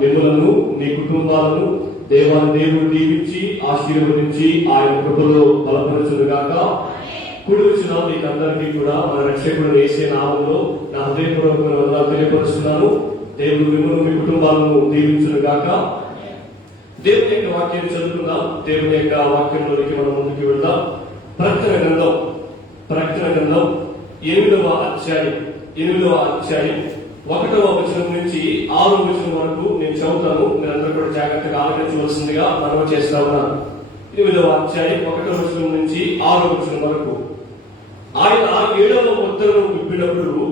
మిమ్మలను మీ కుటుంబాలను దేవుడు దీవించి ఆశీర్వదించి ఆయన కృపలో బలపరచుగాక. కూడి వచ్చిన మీకు అందరికీ కూడా మన రక్షకుడు యేసే నామములో నా హృదయపూర్వకమైన వందనాలు తెలియపరుస్తున్నాను. దేవుడు మిమ్మల్ని మీ కుటుంబాలను దీవించుగాక. దేవుని యొక్క వాక్యాన్ని చదువుకుందాం. దేవుని యొక్క వాక్యంలోనికి మనం ముందుకు వెళ్దాం. ప్రకటన గ్రంథం 8వ అధ్యాయం 1వ వచనం నుంచి 6వ వచనం వరకు నేను చదువుతాను. మీరందరూ కూడా జాగ్రత్తగా ఆలోచించవలసిందిగా మనం చేస్తా ఉన్నాను. 8వ అధ్యాయం 1వ వచనం నుంచి 6వ వచనం వరకు. ఆయన 7వ ముద్రను విప్పినప్పుడు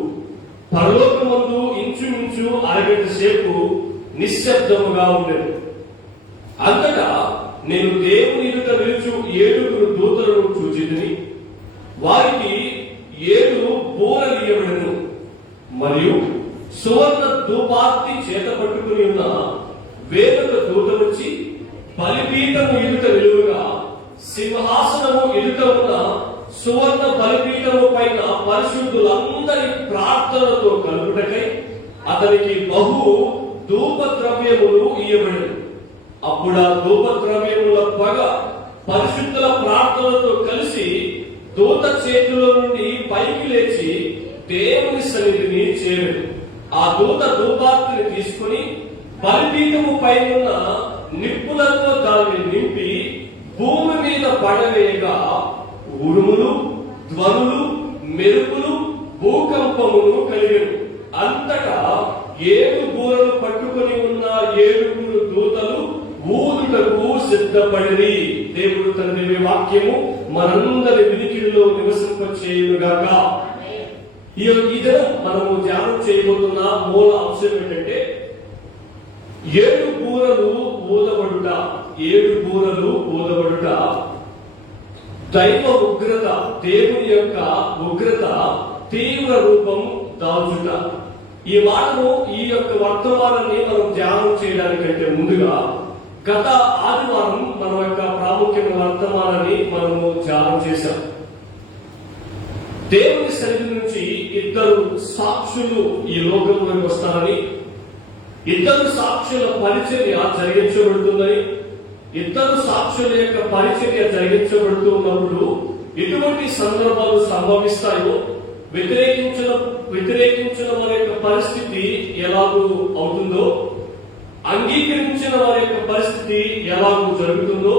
పరలోకమందు ఇంచుమించు అరగంట సేపు నిశ్శబ్దముగా ఉండేది. అంతటా నేను దేవుని ఎదుట నిలుచు 7 దూతలను చూచితిని. వారికి 7 బూరలియబడెను. మరియు సువర్ణ ధూపార్తి చేత పట్టుకుని ఉన్న వేరొక దూత వచ్చి బలిపీఠము ఎదుట నిలువగా సింహాసనము ఎదుట ఉన్న సువర్ణ బలిపీఠము పైన పరిశుద్ధులందరి ప్రార్థనతో కలుగుటకై అతనికి బహు ధూప ద్రవ్యములు ఇయ్యబడెను. అప్పుడు ఆ ధూప ద్రవ్యముల పగ పరిశుద్ధుల ప్రార్థనతో కలిసి దూత చేతిలో నుండి పైకి లేచి దేవుని సన్నిధిని చేరెను. ఆ దూత ధూపార్తిని తీసుకుని బలిపీఠము పైన నిప్పులతో దాన్ని నింపి భూమి మీద పడవేయగా ఉరుములు, ధ్వనులు, మెరుపులు, భూకంపములు కలిగెను. అంతటా 7 బూరలు పట్టుకుని ఉన్న 7 దూతలు ఊదుటకు సిద్ధపడిరి. దేవుడు తండ్రి వాక్యము మనందరి వినికిడిలో నివసింపచేయుగాక. ఈ దినం మనము ధ్యానం చేయబోతున్న మూల అంశం ఏంటంటే 7 బూరలు ఊదబడుట. 7 బూరలు ఊదబడుట దైవ ఉగ్రత, దేవుని యొక్క ఉగ్రత తీవ్ర రూపం దాల్చుట. ఈ మాటను, ఈ యొక్క వర్తమానాన్ని మనం ధ్యానం చేయడానికంటే ముందుగా గత ఆదివారం మన యొక్క ప్రాముఖ్యమైన వర్తమానాన్ని మనము ధ్యానం చేశాం. దేవుని సన్నిధి నుంచి 2 సాక్షులు ఈ లోకంలోకి వస్తారని, 2 సాక్షుల పరిచర్య జరిగించబడుతుందని, 2 సాక్షుల యొక్క పరిచర్య జరిగించబడుతున్నప్పుడు ఎటువంటి సందర్భాలు సంభవిస్తాయో, వ్యతిరేకించిన వారి యొక్క పరిస్థితి ఎలాగూ అవుతుందో, అంగీకరించిన వారి యొక్క పరిస్థితి ఎలాగూ జరుగుతుందో,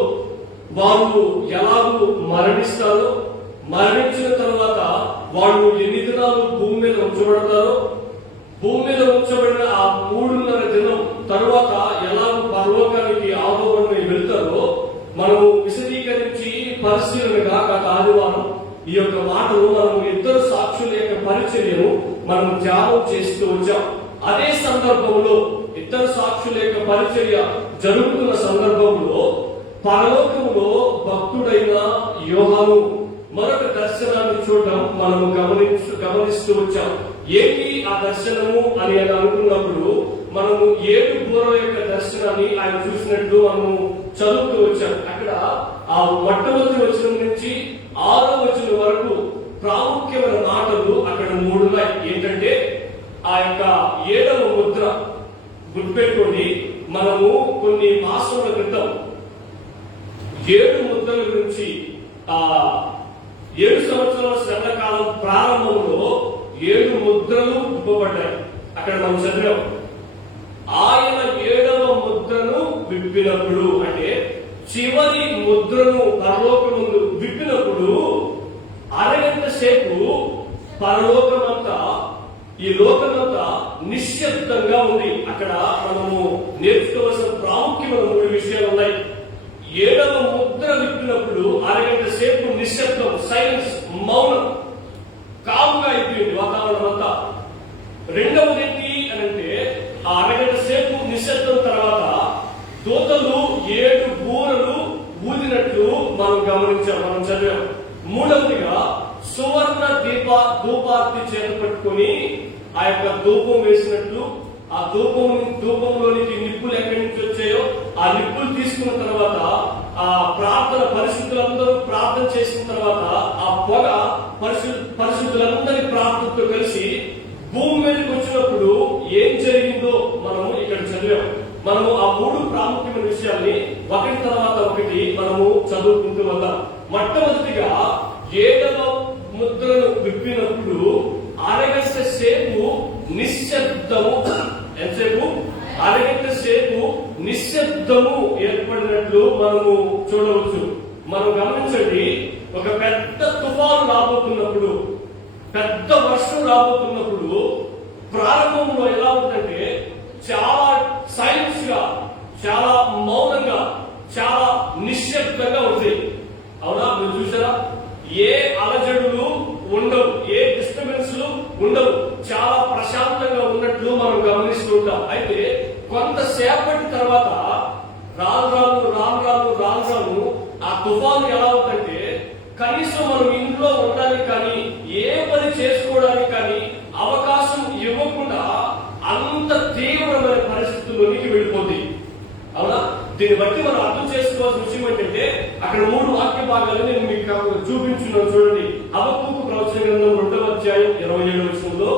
వారు ఎలాగూ మరణిస్తారో, మరణించిన తర్వాత వాళ్ళు ఎన్ని దినాలు భూమి మీద ఉంచబడతారో, భూమి మీద ఉంచబడిన ఆ 3.5 దినం తరువాత ఎలాగూ పరలోకానికి ఆరోహణమై వెళ్తారో మనము విశదీకరించి పరిశీలనగా గత ఆదివారం ఈ యొక్క మాటలు మనము 2 సాక్షుల యొక్క పరిచర్యను మనం ధ్యానం చేస్తూ వచ్చాం. అదే సందర్భంలో 2 సాక్షుల యొక్క పరిచర్య జరుగుతున్న సందర్భంలో పరలోకంలో భక్తుడైన యోహాను మరొక దర్శనాన్ని చూడడం మనము గమనిస్తూ వచ్చాం. ఏంటి ఆ దర్శనము అని అనుకున్నప్పుడు మనము 7 బూరల యొక్క దర్శనాన్ని ఆయన చూసినట్టు మనము చదువుతూ వచ్చాం. అక్కడ ఆ మొట్టమొదటి వచనం నుంచి 6వ వచనం వరకు ప్రాముఖ్యమైన మాటలు అక్కడ 3 ఉన్నాయి. ఏంటంటే ఆ యొక్క 7వ ముద్ర గుర్తుపెట్టుకోండి. మనము కొన్ని మాసముల క్రితం 7 ముద్రల గురించి, ఆ 7 సంవత్సరాల శ్రమ కాలం ప్రారంభంలో 7 ముద్రలు ఇవ్వబడ్డాయి. అక్కడ మనం చదివాం. ఆయన 7వ ముద్రను విప్పినప్పుడు, అంటే చివరి ముద్రను పరలోకమందు విప్పినప్పుడు అరగంట సేపు పరలోకమంతా, ఈ లోకమంతా నిశ్శబ్దంగా ఉంది. అక్కడ మనము నేర్చుకోవాల్సిన ప్రాముఖ్యమైన 3 విషయాలు ఉన్నాయి. 7వ ముద్ర విప్పినప్పుడు అరగంట సేపు నిశ్శబ్దం, సైలెన్స్, మౌనం, కాముగా అయిపోయింది వాతావరణం అంతా. రెండవది ఏంటి అని అంటే ఆ అరగంట సేపు నిశ్శబ్దం తర్వాత దూతలు 7 బూరలు ఊదినట్లు మనం గమనించాం, మనం చదివాం. మూడవదిగా సువర్ణ ధూపార్తి చేత పట్టుకుని ఆ యొక్క ధూపం వేసినట్లు, ఆ ధూపంలోనికి నిప్పులు ఎక్కడి నుంచి వచ్చాయో ఆ నిప్పులు తీసుకున్న తర్వాత ఆ ప్రార్థన, పరిశుద్ధులందరూ ప్రార్థన చేసిన తర్వాత ఆ పొగ పరిశుద్ధులందరి ప్రార్థనతో కలిసి భూమి మీదకి వచ్చినప్పుడు ఏం జరిగిందో మనం ఇక్కడ చదివాం. మనము ఆ 3 ప్రాముఖ్యమైన విషయాల్ని ఒకటి తర్వాత ఒకటి మనము చదువుకుంటూ వెళ్దాం. మొట్టమొదటిగా 7వ ముద్రను విప్పినప్పుడు అరగంట సేపు నిశ్శబ్దము, ఎంతసేపు? అరగంట సేపు నిశ్శబ్దము ఏర్పడినట్లు మనము చూడవచ్చు. మనం గమనించండి, ఒక పెద్ద తుఫాను రాబోతున్నప్పుడు, పెద్ద వర్షం రాబోతున్నప్పుడు ప్రారంభంలో ఎలా ఉందంటే చాలా సైలెన్స్ గా, చాలా మౌనంగా, చాలా నిశ్శబ్దంగా ఉంటాయి. అవునా? మీరు చూసారా? ఏ అలజడులు ఉండవు, ఏ డిస్టర్బెన్స్ ఉండవు, చాలా ప్రశాంతంగా ఉన్నట్లు మనం గమనిస్తూ ఉంటాం. అయితే కొంతసేపటి తర్వాత రాను రాను రాను రాను రాను రాను ఆ తుఫాను ఎలా ఉందంటే కనీసం మనం ఇంట్లో ఉండడానికి కానీ, ఏ పని చేసుకోవడానికి కానీ అవకాశం ఇవ్వకుండా అంత తీవ్రమైన పరిస్థితుల్లోనికి వెళ్ళిపోతుంది. అవునా? దీన్ని బట్టి మనం అర్థం చేసుకోవాల్సిన విషయం ఏంటంటే అక్కడ 3 వాక్య భాగాలు నేను మీకు చూపించున్నాను. చూడండి. హబక్కూకు ప్రవచన గ్రంథం 2వ అధ్యాయం 27వ వచనంలో,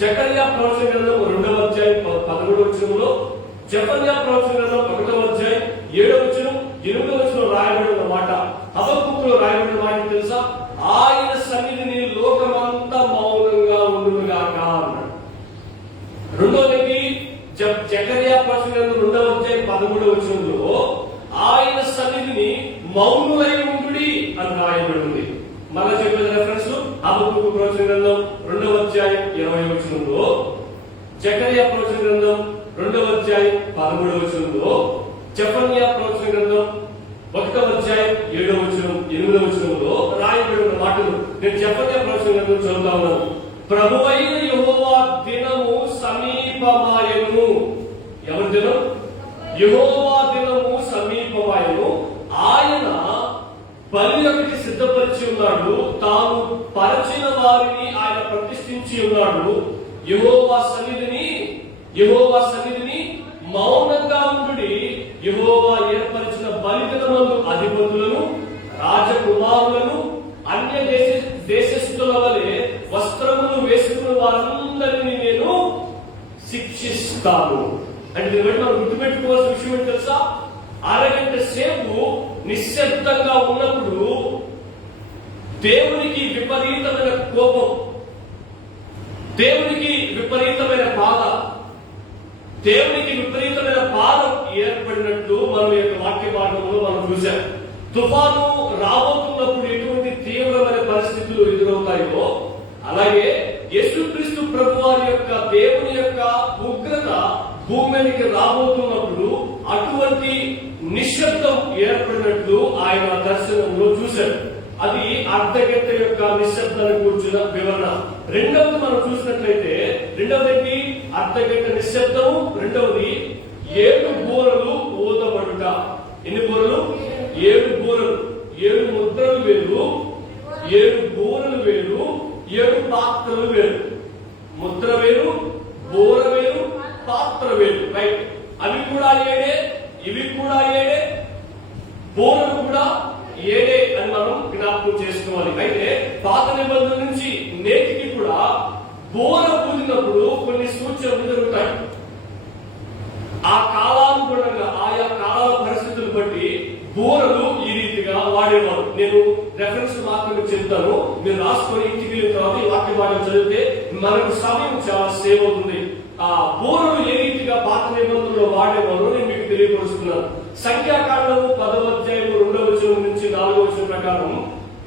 జకర్యా ప్రవచన గ్రంథం 2వ అధ్యాయం 11వ వచనంలో, జెఫన్యా ప్రవచన గ్రంథం 1వ అధ్యాయం 7వ వచనం 8వ వచనంలో రాయబడిన మాట. హబక్కూకులో రాయబడిన మాట తెలుసా? ఆయన సన్నిధిని లోకమంతా మౌనంగా ఉండునుగాక అన్నాడు. రెండోది జకర్యా ప్రవచన గ్రంథం 2వ అధ్యాయం 13వ వచనంలో ఆయన సన్నిధిని మౌనులై ఉండుడి అని రాయబడి ఉంది. మళ్ళా చెప్పిన రెఫరెన్స్ హబక్కూకు ప్రవచన గ్రంథం 2వ అధ్యాయం 20వ వచనంలో, జకర్యా ప్రవచన గ్రంథం 2వ అధ్యాయం 13వ వచనంలో, జెఫన్యా ప్రవచన గ్రంథం 1వ అధ్యాయం 7వ వచనం 8వ వచనంలో రాయబడిన మాటలు నేను జెఫన్యా ప్రవచన గ్రంథం చదువుతా ఉన్నాను. ప్రభువైన యెహోవా దినము సమీపమాయెను. ఎవరి దినం? యెహోవా దినము సమీపమాయెను. ఆయన బలి ఒకటి సిద్ధపరిచి ఉన్నాడు, తాను పరచిన వారిని ఆయన ప్రతిష్ఠించి ఉన్నాడు. యెహోవా సన్నిధిని మౌనంగా ఉండుడి. యెహోవా ఏర్పరిచిన బలిదినమందు అధిపతులను, రాజకుమారులను, అన్య దేశస్థుల వలె వస్త్రములు వేసుకున్న వారందరినీ నేను శిక్షిస్తాను. అంటే దీన్ని బట్టి మనం గుర్తుపెట్టుకోవాల్సిన విషయం ఏంటి తెలుసా? అరగంట సేపు నిశ్శబ్దంగా ఉన్నప్పుడు దేవునికి విపరీతమైన కోపం, దేవునికి విపరీతమైన బాధ, దేవునికి విపరీతమైన భారం ఏర్పడినట్టు మనం యొక్క వాక్య భాగంలో మనం చూసాం. తుఫాను రాబోతున్నప్పుడు ఎటువంటి తీవ్రమైన పరిస్థితులు ఎదురవుతాయో అలాగే యేసుక్రీస్తు ప్రభువారి యొక్క దేవుని యొక్క ఉగ్రత భూమికి రాబోతున్నప్పుడు అటువంటి నిశ్శబ్దం ఏర్పడినట్లు ఆయన దర్శనంలో చూశారు. అది అర్ధగంట యొక్క నిశ్శబ్దాన్ని కూర్చున్న వివరణ. రెండవది మనం చూసినట్లయితే, రెండవది అర్ధగంట నిశ్శబ్దము, రెండవది 7 బూరలు ఊదబడుట. ఎన్ని బూరలు? 7 బూరలు. 7 ముద్రలు వేరు, 7 బూరలు వేరు, 7 పాత్రలు వేరు. ముద్ర వేరు, బూర వేరు, పాత్ర వేరు. రైట్. అవి కూడా 7, ఇవి కూడా 7, బూరలు కూడా 7 అని మనం జ్ఞాపకం చేసుకోవాలి. అయితే పాత నిబంధన నుంచి నేటికి కూడా బోర ఊదినప్పుడు కొన్ని సూచనలు జరుగుతాయి. ఆ కాలానుగుణంగా ఆయా కాలాల పరిస్థితులు బట్టి బోరలు ఈ రీతిగా వాడేవారు. నేను రెఫరెన్స్ మాత్రమే చెప్తాను, మీరు రాసుకొని ఇంటికి వెళ్ళిన తర్వాత ఈ వాక్య భాగం చదివితే మనకు సమయం చాలా సేవ్ అవుతుంది. ఆ బోరలు ఏ రీతిగా పాత నిబంధనలో వాడేవారు నేను మీకు తెలియపరుస్తున్నాను. సంఖ్యాకాండము 10వ అధ్యాయం 2వ వచనం నుంచి 4వ వచనం ప్రకారం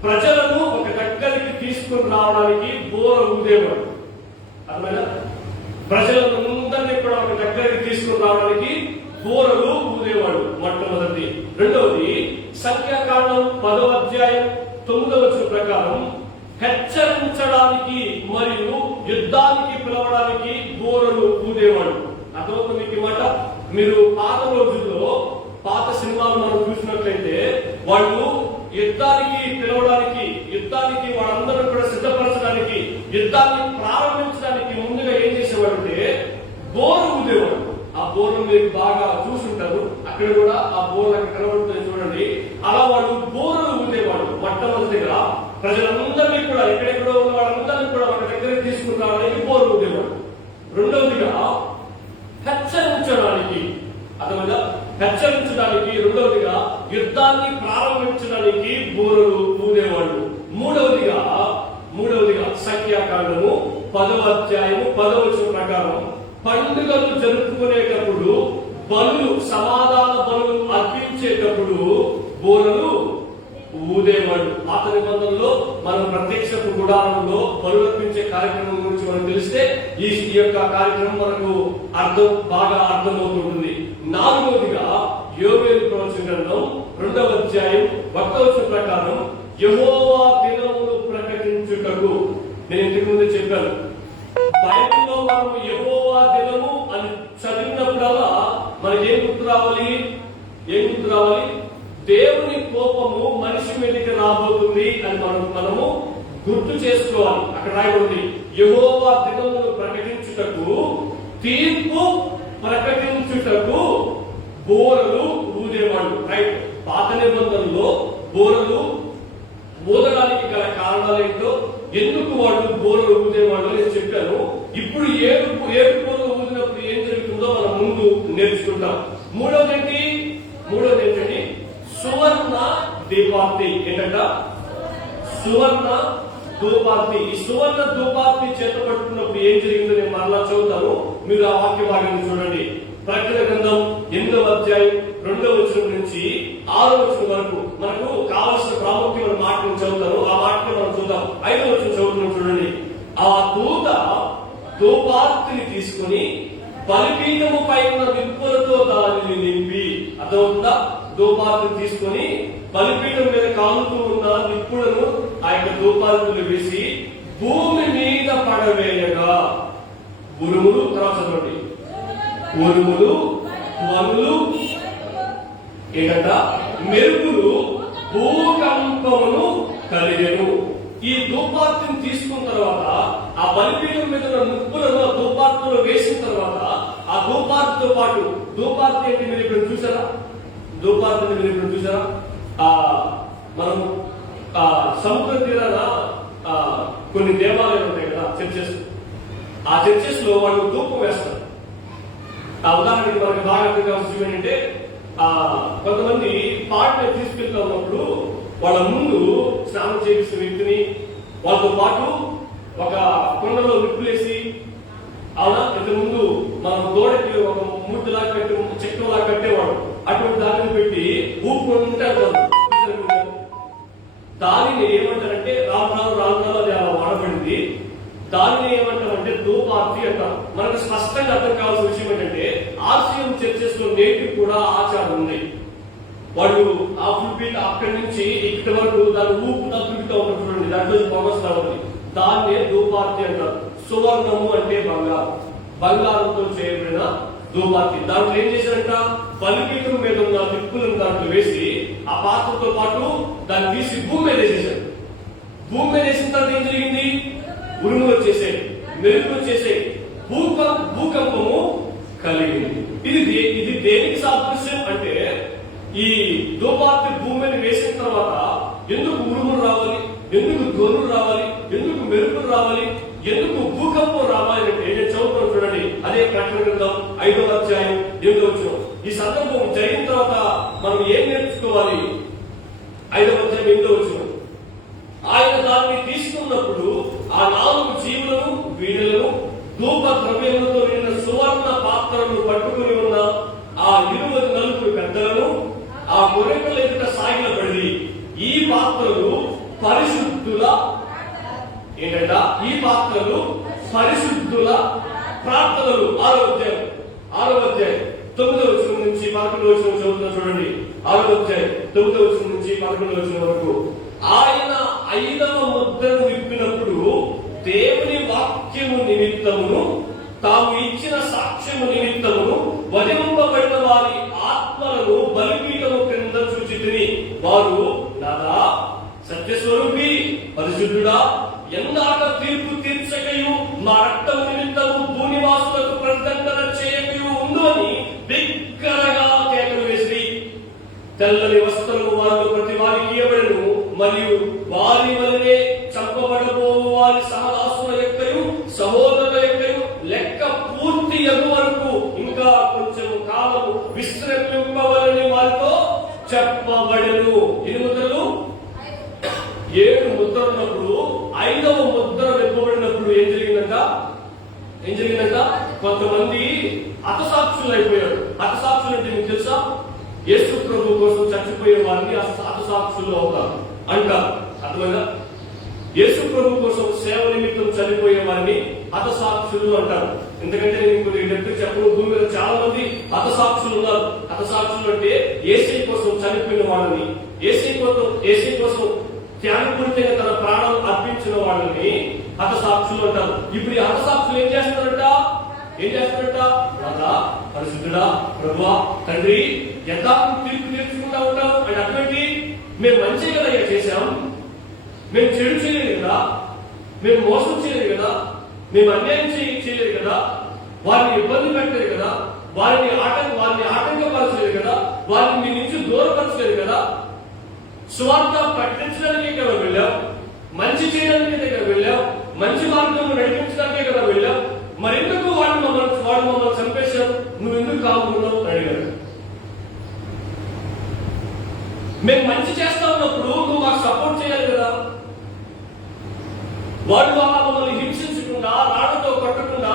ప్రజలను ఒక దగ్గరికి తీసుకుని రావడానికి బోర ఊదేవాడు. అర్థమైనా? ప్రజలందరినీ కూడా ఒక దగ్గరికి తీసుకుని రావడానికి బోరలు ఊదేవాడు. మొట్టమొదటి. రెండవది సంఖ్యాకాండం 10వ అధ్యాయం 9వ వచనం ప్రకారం హెచ్చరించడానికి మరియు యుద్ధానికి పిలవడానికి బోరలు ఊదేవాడు. అర్థమవుతుంది మీకు మాట? మీరు పాత రోజుల్లో పాత సినిమాలు మనం చూసినట్లయితే వాళ్ళు యుద్ధానికి పిలవడానికి, యుద్ధానికి వాళ్ళందరూ కూడా సిద్ధపరచడానికి, యుద్ధాన్ని ప్రారంభించడానికి ముందుగా ఏం చేసేవాడు అంటే బోరు ఊదేవాడు. ఆ బోర్లు మీరు బాగా చూసుంటారు, అక్కడ కూడా ఆ బోర్లు అక్కడ కనబడుతుంది చూడండి. అలా వాళ్ళు బోర్లు ఊదేవాడు. మొట్టమొదటిగా ప్రజలందరినీ కూడా, ఎక్కడెక్కడో ఉన్న వాళ్ళందరినీ కూడా ఒక దగ్గరికి తీసుకురావడానికి బోర్లు ఊదేవాడు. రెండవదిగా హెచ్చరించడానికి, అర్థమైందా? హెచ్చరించడానికి, రెండవదిగా యుద్ధాన్ని ప్రారంభించడానికి బూరలు ఊదేవాళ్ళు. మూడవదిగా సంఖ్యాకాండము 10వ అధ్యాయము 10వ వచనం ప్రకారం పండుగలు జరుపుకునేటప్పుడు బలులు, సమాధాన బలులు అర్పించేటప్పుడు బూరలు ఊదేవాడు. పాత నిబంధనలో మనం ప్రత్యక్ష గుడారంలో బలులు అర్పించే కార్యక్రమం గురించి మనం తెలిస్తే ఈ యొక్క కార్యక్రమం మనకు బాగా అర్థమవుతుంటుంది. 4వదిగా యోవేలు ప్రవచన గ్రంథం 2వ అధ్యాయం 1వ వచనం ప్రకారం యెహోవా దినమును ప్రకటించుటకు, నేను ఇంతకు ముందే చెప్పాను, బైబిల్లో మనం యెహోవా దినము అని చదివినప్పుడల్లా మనకి ఏం గుర్తు రావాలి? దేవుని కోపము మనిషి మీదకి రాబోతుంది అని మనము గుర్తు చేసుకోవాలి. అక్కడ రాయబడింది యెహోవా దినమును ప్రకటించుటకు, తీర్పు ప్రకటించుటకు బూరలు ఊదేవాళ్ళు. రైట్. పాత నిబంధనలో బూరలు ఊదడానికి గల కారణాలు ఏంటో, ఎందుకు వాళ్ళు బూరలు ఊదేవాళ్ళు నేను చెప్పాను. ఇప్పుడు ఏడు బూరలు ఊదినప్పుడు ఏం జరుగుతుందో మనం ముందు నేర్చుకుంటాం. మూడవది ఏంటంటే సువర్ణ దీపార్తి. ఏంటంట? సువర్ణ ధూపార్తి. ఈ సువర్ణ ధూపార్తి చేత పట్టుకున్నప్పుడు ఏం జరిగిందో నేను మరలా చదువుతాను, మీరు ఆ వాక్య భాగాన్ని చూడండి. ప్రకటన గ్రంథం 8వ అధ్యాయం 2వ వచనం నుంచి 6వ వచనం వరకు మనకు కావలసిన ప్రాముఖ్యమైన మాటను చదువుతాను. ఆ మాటను మనం చూద్దాం. 5వ వచనం చదువుతున్నాం చూడండి. ఆ దూత ధూపార్తిని తీసుకుని బలిపీఠము పైన నిప్పులతో దానిని నింపి, అర్థమవుతుందా? ధూపార్తిని తీసుకుని బలిపీఠం మీద కాలుతూ ఉన్న నిప్పులను ఆ యొక్క ధూపార్తిని వేసి భూమి మీద పడవేయగా ఉరుములు, తర్వాత చదవండి, ఉరుములు, ధ్వనులు, ఏంటంట? మెరుపులు, భూకంపమును కలిగెను. ఈ ధూపార్తిని తీసుకున్న తర్వాత ఆ బలిపీఠం మీద ఉన్న నిప్పులను ఆ ధూపార్తిలో వేసిన తర్వాత ఆ ధూపార్తితో పాటు, ధూపార్తి అంటే మీరు ఇప్పుడు చూసారా? మనం సముద్ర తీరాన కొన్ని దేవాలయాలు ఉంటాయి కదా, చర్చెస్. ఆ చర్చెస్ లో వాళ్ళు ధూపం వేస్తారు. ఆ ఉదాహరణకి మనకి బాగా అర్థం కావాల్సింది ఏంటంటే, కొంతమంది పాటను తీసుకెళ్తా ఉన్నప్పుడు వాళ్ళ ముందు స్నానం చేసిన వ్యక్తిని వాళ్ళతో పాటు ఒక కొండలో నిప్పులేసి, అవునా, ఇంతకు ముందు మనం దూడకి ఒక మూర్తిలాగా కట్టి, చక్రంలాగా కట్టేవాడు, అటువంటి దానిని పెట్టి ఊపుకుంటారు. దానిని ఏమంటారంటే రాను అది అలా వాడబడింది. దానిని ఏమంటారంటే ధూపార్తి అంటారు. మనకు స్పష్టంగా అర్థం కావాల్సిన విషయం ఏంటంటే, ఆర్సీఎం చర్చెస్ లో నేటికి కూడా ఆచారం ఉంది. వాళ్ళు ఆ ఫుల్పీట్ అక్కడి నుంచి ఇక్కడి వరకు దాన్ని ఊపుతా తిరుగుతూ ఉంటారు చూడండి, దాంట్లో పొగస్తా ఉంది. దాన్నే ధూపార్తి అంటారు. సువర్ణము అంటే బంగారంతో చేయబడిన ధూపార్తి. దాంట్లో ఏం చేశారంట? బలిపీఠం మీద ఉన్న నిప్పులను దాంట్లో వేసి ఆ పాత్రతో పాటు దాన్ని తీసి భూమి మీద వేసేసారు. భూమి మీద వేసిన తర్వాత ఏం జరిగింది? ఉరుములు వచ్చేసాయి, మెరుపులు వచ్చేసాయి, భూకంపము కలిగింది. ఇది దేనికి సాదృశ్యం అంటే, ఈ ధూపార్తి భూమి మీద వేసిన తర్వాత ఎందుకు ఉరుములు రావాలి, ఎందుకు ధ్వనులు రావాలి, ఎందుకు మెరుపులు రావాలి, ఎందుకు భూకంపం రావాలి అంటే నేను చదువుతాను చూడండి. అదే ప్రకటన గ్రంథం 5వ అధ్యాయం 8వ వచనం. ఈ సందర్భం జరిగిన తర్వాత మనం ఏం నేర్చుకోవాలి? 5వ అధ్యాయం 8వ వచనం. ఆయన దాన్ని తీసుకున్నప్పుడు ఆ 4 జీవులను, వీణలను, ధూప ద్రవ్యములతో నిండిన సువర్ణ పాత్రలను పట్టుకుని ఉన్న ఆ 24 పెద్దలను ఆ గొర్రెల ఎదుట సాగిలబడి, ఈ పాత్రలు పరిశుద్ధుల, ఏంటంట? ఈ పాత్రలు పరిశుద్ధుల ప్రార్థనలు. 6వ అధ్యాయం 9వ వచనం నుంచి 11వ వచనం చదువుతున్నా చూడండి. 6వ అధ్యాయం 9వ వచనం నుంచి 11వ వచనం వరకు. ఆయన 5వ ముద్రను విప్పినప్పుడు దేవుని వాక్యము నిమిత్తమును తాము ఇచ్చిన సాక్ష్యము నిమిత్తమును వధింపబడిన వారి ఆత్మలను బలిపీఠము క్రింద చూచితిని. వారు, నాదా, సత్యస్వరూపి, పరిశుద్ధుడా, ఎందాక తీర్పు తీర్చకయు మా రక్తము నిమిత్తము భూనివాసులకు ప్రదండన చేయకయు ఉండు అని బిగ్గరగా కేకలు వేసి, తెల్లని వస్త్రము వారిలో ప్రతి వారికి ఇవ్వబడెను. మరియు వారి వలనే చంపబడబోవు వారి సహదాసుల యొక్కయు సహోదరుల యొక్కయు లెక్క పూర్తి అగు వరకు ఇంకా కొంచెం కాలము విశ్రమింపవలని వారితో చెప్పబడెను. ఎన్ని ముద్రలు? 7 ముద్రలు ఉన్నప్పుడు 5వ ముద్ర విప్పబడినప్పుడు ఏం జరిగిందంట? కొంతమంది హతసాక్షులు అయిపోయారు. హతసాక్షులు అంటే మీకు తెలుసా? యేసు ప్రభు కోసం చచ్చిపోయే వారిని హతసాక్షులు అవుతారు అంటారు. అర్థమైందా? యేసు ప్రభు కోసం సేవ నిమిత్తం చనిపోయే వారిని హతసాక్షులు అంటారు. ఎందుకంటే నేను కొద్దిగా చెప్పను, భూమి మీద చాలా మంది హతసాక్షులు ఉన్నారు. హతసాక్షులు అంటే యేసయ్య కోసం చనిపోయిన వాళ్ళని, యేసయ్య కోసం త్యాగపూరితంగా తన ప్రాణాలు అర్పించిన వాళ్ళని హతసాక్షులు అంటారు. ఇప్పుడు ఈ హతసాక్షులు ఏం చేస్తున్నారంట? రాజా, పరిశుద్ధుడా, ప్రభువా, తండ్రి, ఎంత తీర్పు తీర్చుకుంటా ఉంటాం అంటే అటువంటి మేము మంచి కదా చేశాం, మేము చెడు చేయలేదు కదా, మేము మోసం చేయలేదు కదా, మేము అన్యాయం చేయలేదు కదా, వారిని ఇబ్బంది పెట్టలేదు కదా, వారిని ఆటంకపరచలేదు కదా, వారిని మీ నుంచి దూరపరచలేదు కదా, స్వార్థ ప్రకటించడానికే కదా వెళ్ళాం, మంచి చేయడానికే దగ్గర వెళ్ళాం, మంచి మార్గంలో నడిపించడానికే కదా వెళ్ళాం, మరెందుకు వాడు మమ్మల్ని చంపేశారు, నువ్వు ఎందుకు కావాలన్నావు అని అడిగారు. మేము మంచి చేస్తా ఉన్నప్పుడు నువ్వు మాకు సపోర్ట్ చేయాలి కదా. వాడు మమ్మల్ని హింసించకుండా, రాళ్లతో కొట్టకుండా,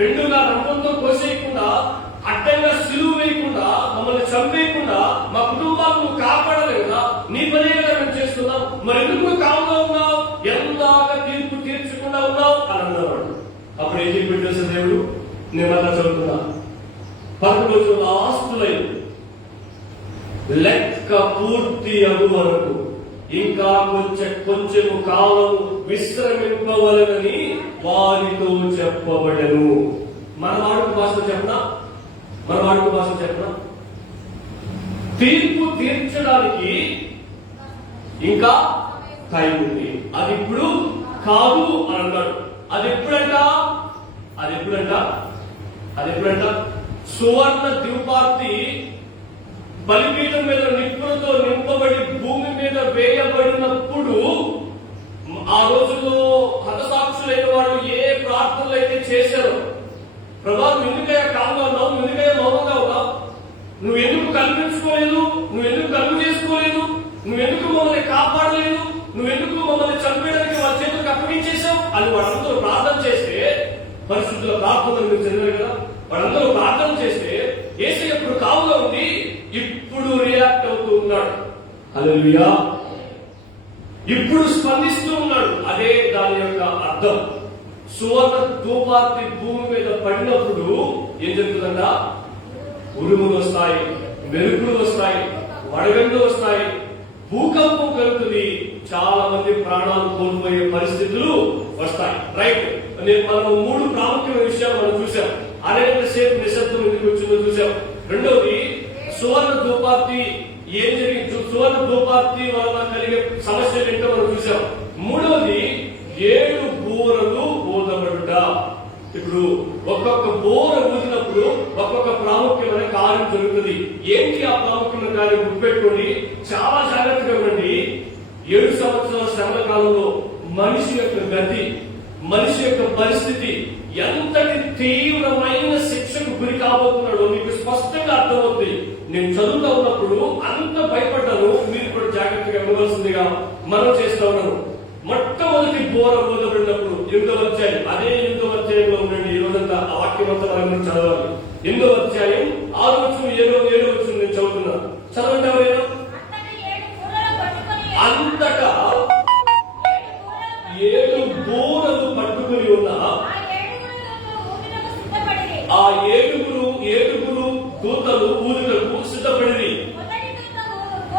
రెండుగా రంగంతో కోసేయకుండా, అడ్డంగా సిలువ వేయకుండా, మమ్మల్ని చంపేయకుండా మా కుటుంబాలను కాపాడాలి కదా. నీ పనే కదా మేము చేస్తున్నాం, మరి ఎందుకు కావుగా ఉన్నావు, ఎందాక తీర్పు తీర్చకుండా ఉన్నావు అని అన్నవాడు. అప్పుడు ఏం చెప్పి పెట్టేసే దేవుడు, నేను అలా చదువుతున్నా 10 రోజుల ఆస్తులై లెక్క పూర్తి అగు వరకు ఇంకా కొంచెము కాలం విశ్రమింపవలనని వారితో చెప్పబడను. మన వాడుక భాష చెప్పనా? తీర్పు తీర్చడానికి ఇంకా టైం ఉంది, అది ఇప్పుడు కాదు అని అన్నాడు. అది ఎప్పుడంట? సువర్ణ ద్వీపార్తి బలిపీఠం మీద నిప్పులతో నింపబడి భూమి మీద వేయబడినప్పుడు, ఆ రోజుల్లో హతసాక్షులైన వాడు ఏ ప్రార్థనలు అయితే చేశారో, ప్రభా నువ్వు ఎందుకయ్యా కాముగా ఉన్నావు, నువ్వు ఎందుకయ్యా మౌనంగా ఉన్నావు, నువ్వు ఎందుకు కల్పించుకోలేదు, నువ్వు ఎందుకు కలుగు చేసుకోలేదు, నువ్వు ఎందుకు మమ్మల్ని కాపాడలేదు, నువ్వు ఎందుకు మమ్మల్ని చంపేయడానికి వాళ్ళ చేతులకు అప్పగించేశావు అని వాళ్ళందరూ ప్రార్థన చేస్తే, పరిశుద్ధుల ప్రార్థనలు మీరు చదివారు కదా, వాళ్ళందరూ ప్రార్థన చేస్తే యేసయ్య ఇప్పుడు కావుగా ఉంది, ఇప్పుడు రియాక్ట్ అవుతూ ఉన్నాడు. హల్లెలూయా. ఇప్పుడు స్పందిస్తూ ఉన్నాడు. అదే దాని యొక్క అర్థం. సువర్ణ ధూపార్తి భూమి మీద పడినప్పుడు ఏం జరుగుతుందంట? ఉరుములు వస్తాయి, మెరుపులు వస్తాయి, వడగండ్లు వస్తాయి, భూకంపం కలుగుతుంది, చాలా మంది ప్రాణాలు కోల్పోయే పరిస్థితులు వస్తాయి. రైట్. మనము 3 ప్రాముఖ్యమైన విషయాలు మనం చూసాం. అనేక సేపు నిశ్శబ్దం ఎందుకు వచ్చిందో చూసాం. రెండోది, సువర్ణ ధూపార్తి ఏం జరిగింది, సువర్ణ ధూపార్తి వలన కలిగే సమస్యలు ఏంటో మనం చూసాం. మూడవది, 7 బూరలు ఊదబడుట. ఇప్పుడు ఒక్కొక్క బోర ఊదినప్పుడు ఒక్కొక్క ప్రాముఖ్యమైన కార్యం జరుగుతుంది. ఏంటి ఆ ప్రాముఖ్యమైన కార్యం? గుర్తుపెట్టుకోండి, చాలా జాగ్రత్తగా ఉండండి. 7 సంవత్సరాల శ్రమల కాలంలో మనిషి యొక్క గతి, మనిషి యొక్క పరిస్థితి ఎంతటి తీవ్రమైన శిక్షకు గురి కాబోతున్నాడో మీకు స్పష్టంగా అర్థమవుతుంది. నేను చదువుతా ఉన్నప్పుడు అంత భయపడ్డాను. మీరు కూడా జాగ్రత్తగా ఉండవలసిందిగా మనం చేస్తా ఉన్నాను. మొట్టమొదటి బోర ఊదబడినప్పుడు 8వ అధ్యాయం, అదే 8వ అధ్యాయంలో ఉండండి. ఈ రోజంతా ఆ వాక్యం అంతా మనం చదవాలి. 8వ అధ్యాయం 6వ వచనం 7వ వచనం నేను చదువుతున్నాను. చదవండి ఎవరైనా. అంతటా 7 బూరలు పట్టుకుని ఉన్న ఆ 7 దూతలు ఊదుటకు సిద్ధపడింది.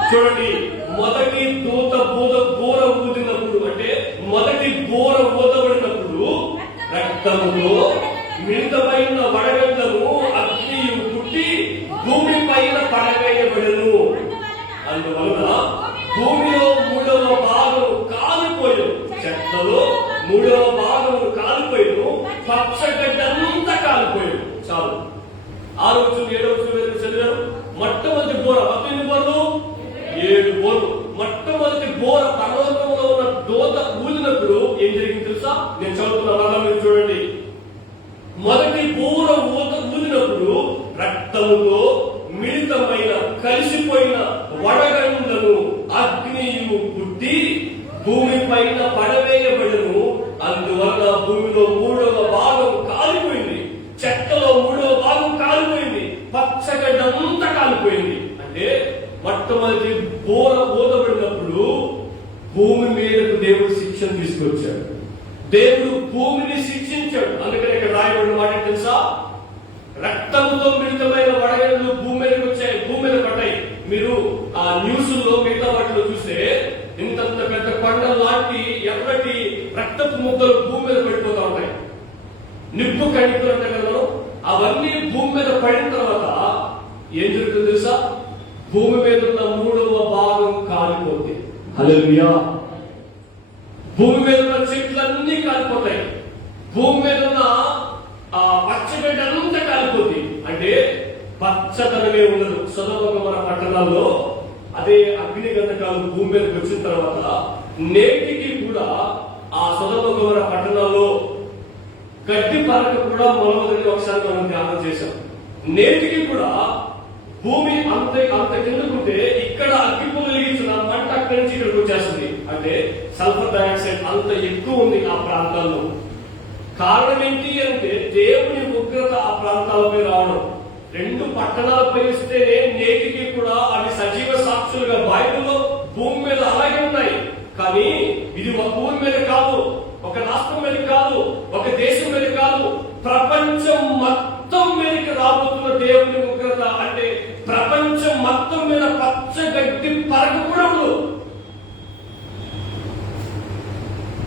చూడండి, మొదటి దూత బూర ఊదినప్పుడు, అంటే మొదటి బూర ఊదబడినప్పుడు రక్తముతో మిళితమైన వడగండ్లను అగ్నియు పుట్టి భూమి పైన పడవేయబడెను. అందువలన భూమిలో 3వ భాగం కాలిపోయాను, చెట్లలో 3వ భాగం కాలిపోయాను, పచ్చగడ్డంతా కాలిపోయాను. చాలు. 6వ వచనం 7వ వచనం చదివారు. మొట్టమొదటి బోర, 18 బోర్లు 7 బోర్లు. మొట్టమొదటి బోర పర్వతంలో ఉన్న దూత ఊదినప్పుడు ఏం జరిగింది తెలుసా? నేను చదువుతున్నా, వల్ల మీరు చూడండి. మొదటి బోర ఊదినప్పుడు రక్తముతో మిళితమైన కలిసిపోయిన వడగండ్లను అగ్నియు పుట్టి భూమి పైన పడవేయబడును. అందువల్ల భూమిలో 3వ భాగం కాలిపోయింది, చెట్టలో 3వ భాగం కాలిపోయింది, పచ్చగడ్డంతా కాలిపోయింది. అంటే మొట్టమొదటి బోర ఊదబడినప్పుడు భూమి మీదకు దేవుడు శిక్షను తీసుకొచ్చాడు. దేవుడు భూమిని శిక్షించాడు. అందుకని ఇక్కడ రాయబడిన మాట తెలుసా? రక్తంతో మిళితమైన వడగండ్లు భూమి మీదకి వచ్చాయి, భూమి మీద పడ్డాయి. మీరు ఆ న్యూస్ లో మిగతా వాటిలో చూస్తే ఇంతంత పెద్ద కొండ లాంటి ఎర్రటి రక్తపు ముద్దలు భూమి మీద పడిపోతా ఉంటాయి. నిప్పు కణికలు అంటే కదా, అవన్నీ భూమి మీద పడిన తర్వాత ఏం జరుగుతుంది తెలుసా? భూమి మీద ఉన్న 3వ భాగం కాలిపోతుంది. హల్లెలూయా. భూమి మీద ఉన్న చెట్లన్నీ కాలిపోతాయి, భూమి మీద ఉన్న పచ్చగడ్డ అంతా కాలిపోతుంది. అంటే పచ్చదనమే ఉండదు. సొదొమ గొమొర్రా పట్టణాల్లో అదే అగ్ని గంధకాలు భూమి మీదకి వచ్చిన తర్వాత నేటికి కూడా ఆ సొదొమ గొమొర్రా పట్టణాల్లో గడ్డి పరక కూడా మొలవదని ఒకసారి మనం ధ్యానం చేశాం. నేటికి కూడా భూమి అంత కిందకుంటే ఇక్కడ అగ్గిపుల్ల వెలిగించిన మంట అక్కడి నుంచి ఇక్కడికి వచ్చేస్తుంది. అంటే సల్ఫర్ డయాక్సైడ్ అంత ఎక్కువ ఉంది ఆ ప్రాంతాల్లో. కారణం ఏంటి అంటే దేవుని ఉగ్రత ఆ ప్రాంతాలపై రావడం. 2 పట్టణాలపై ఇస్తేనే నేటికి కూడా అవి సజీవ సాక్షులుగా బైబిల్లో భూమి మీద అలాగే ఉన్నాయి. కానీ ఇది ఒక భూమి మీద కాదు, ఒక రాష్ట్రం మీద కాదు, ఒక దేశం మీద కాదు, ప్రపంచం మొత్తం మీదకి రాబోతున్న దేవుని ఉగ్రత. అంటే ప్రపంచం మొత్తం మీద పచ్చగడ్డి పరక కూడా ఉండదు.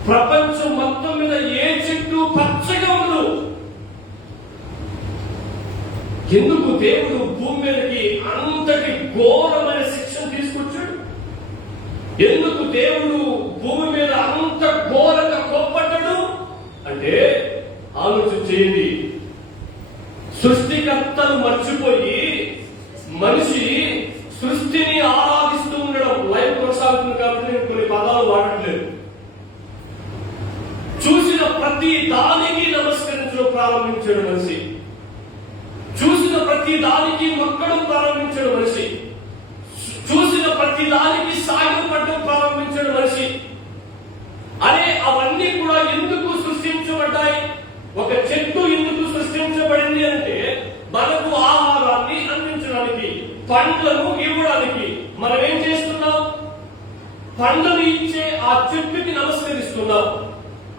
ప్రపంచం మొత్తం మీద ఏ చెట్టు పచ్చగా ఉండదు. ఎందుకు దేవుడు భూమి మీదకి అంతటి ఘోరమైన శిక్షను తీసుకొచ్చాడు? ఎందుకు దేవుడు భూమి మీద అంత ఘోరంగా కోప్పడ్డాడు అంటే ఆలోచన చేయండి. సృష్టికర్తను మర్చిపోయి మనిషి సృష్టిని ఆరాధిస్తూ ఉండడం. లైవ్ కొనసాగుతుంది కాబట్టి నేను కొన్ని పదాలు వాడట్లేదు. చూసిన ప్రతి దానికి నమస్కరించడం ప్రారంభించాడు మనిషి. చూసిన ప్రతి దానికి మొక్కడం ప్రారంభించాడు మనిషి. చూసిన ప్రతి దానికి సాగిపడడం ప్రారంభించాడు మనిషి. అరే అవన్నీ కూడా ఎందుకు సృష్టించబడ్డాయి? ఒక చెట్టు ఎందుకు సృష్టించబడింది అంటే మనకు ఆహారాన్ని అందించడానికి, పండ్లను ఇవ్వడానికి. మనం ఏం చేస్తున్నాం? పండ్లను ఇచ్చే ఆ చెట్టుకి నమస్కరిస్తున్నాం,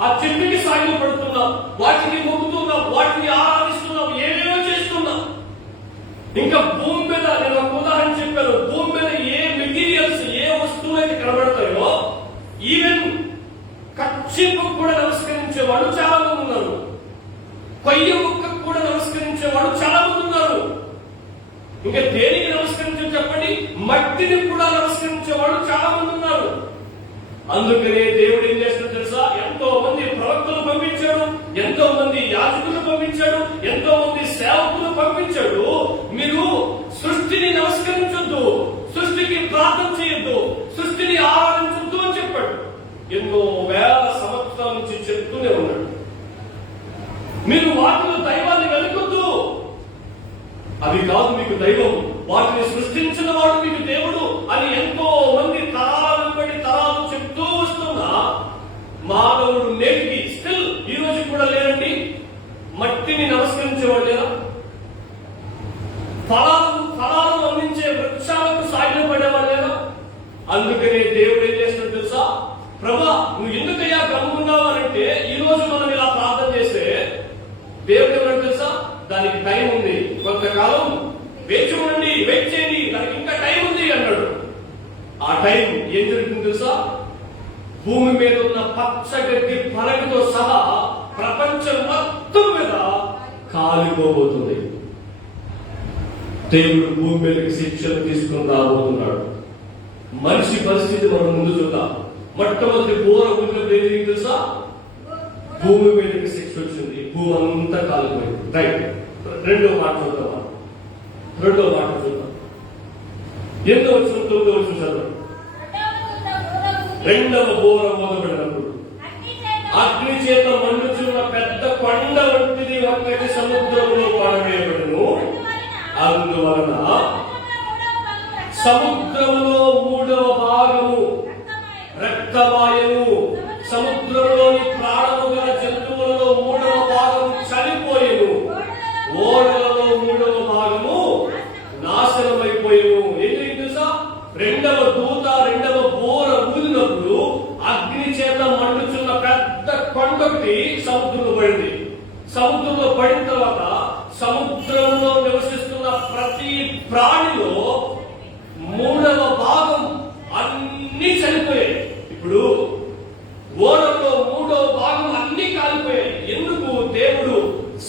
ఆ చెట్టుకి సాగిపడుతున్నాం, వాటిని మొక్కుతున్నాం, వాటిని ఆరాధిస్తున్నాం, ఏమేమో చేస్తున్నాం. ఇంకా భూమి మీద నేను ఒక ఉదాహరణ చెప్పాను. భూమి మీద ఏ మెటీరియల్స్, ఏ వస్తువులు అయితే కనబడతాయో ఈవెన్ కచ్చిపు కూడా నమస్కరించేవాడు చాలా మంది ఉన్నారు. కొయ్య ముక్కకు కూడా నమస్కరించేవాడు చాలా మంది ఉన్నారు. ఇంకా దేనికి నమస్కరించని చెప్పండి, మట్టిని కూడా నమస్కరించేవాడు చాలా మంది ఉన్నారు. అందుకనే దేవుడు ఏం చేస్తాడు తెలుసా? ఎంతో మంది ప్రవక్తలు పంపించాడు, ఎంతో మంది యాజకులు పంపించాడు, ఎంతో మంది సేవకులు పంపించాడు. మీరు సృష్టిని నమస్కరించొద్దు, సృష్టికి ప్రార్థన చేయొద్దు, సృష్టిని ఆరాధించొద్దు అని చెప్పాడు. ఎన్నో వేల సంవత్సరాల నుంచి చెప్తూనే ఉన్నాడు. మీరు వాటిలో దైవాన్ని వెనుకొద్దు, అవి కాదు మీకు దైవం, వాటిని సృష్టించిన వాడు మీకు దేవుడు అని ఎంతో మంది తరాలు బట్టి తరాలు చెప్తూ వస్తున్నా మానవుడు నేటికి స్టిల్ ఈ రోజు కూడా లేరండి. మట్టిని నమస్కరించేవాడు లేదా? ఫలాలు అందించే వృక్షాలకు సాగిలపడేవాడు లేదా? అందుకనే దేవుడు ఏం చేస్తాడు తెలుసా? ప్రభా నువ్వు ఎందుకయ్యా గమ్ముకున్నావు అంటే ఈ రోజు మనం ఇలా ప్రార్థన చేస్తే దేవుడు ఏమన్నా తెలుసా? దానికి టైం ఉంది, కొంతకాలం వేచి ఉండండి, వెయిట్ చేయండి, దానికి ఇంకా టైం ఉంది అన్నాడు. ఆ టైం ఏం జరుగుతుంది తెలుసా? భూమి మీద ఉన్న పచ్చగడ్డి పరకతో సహా ప్రపంచం మొత్తం మీద కాలిపోబోతుంది. దేవుడు భూమి మీదకి శిక్షను తీసుకుని రాబోతున్నాడు. మనిషి పరిస్థితి మనం ముందు చూద్దాం. మొట్టమొదటి బోర ఊరిలో తెలుసా? భూమి మీదకి శిక్ష వచ్చింది, భూమి అంతా కాలిపోయింది. రైట్. రెండో మాట చూద్దాం. 8వ వచనం 9వ వచనం చదవండి. 2వ బోర ఊదబడినప్పుడు అగ్ని చేత మండుచున్న పెద్ద కొండ వంటిది ఒక్కటి సముద్రంలో పడవేయబడును. అందువలన సముద్రములో 3వ భాగము రక్తమాయను. సముద్రంలోని ప్రాణము గల జంతువులలో 3వ భాగం చనిపోయెను. ఓడలలో 3వ భాగము నాశనమైపోయెను. ఏంటి తెలుసా? రెండవ బోర ఊదినప్పుడు అగ్ని చేత మండుచున్న పెద్ద కొండొకటి సముద్రంలో పడింది. సముద్రంలో పడిన తర్వాత సముద్రంలో నివసిస్తున్న ప్రతి ప్రాణిలో 3వ భాగం అన్ని చనిపోయాయి. ఇప్పుడు ఓడలో 3వ భాగం అన్ని కాలిపోయాయి. ఎందుకు? దేవుడు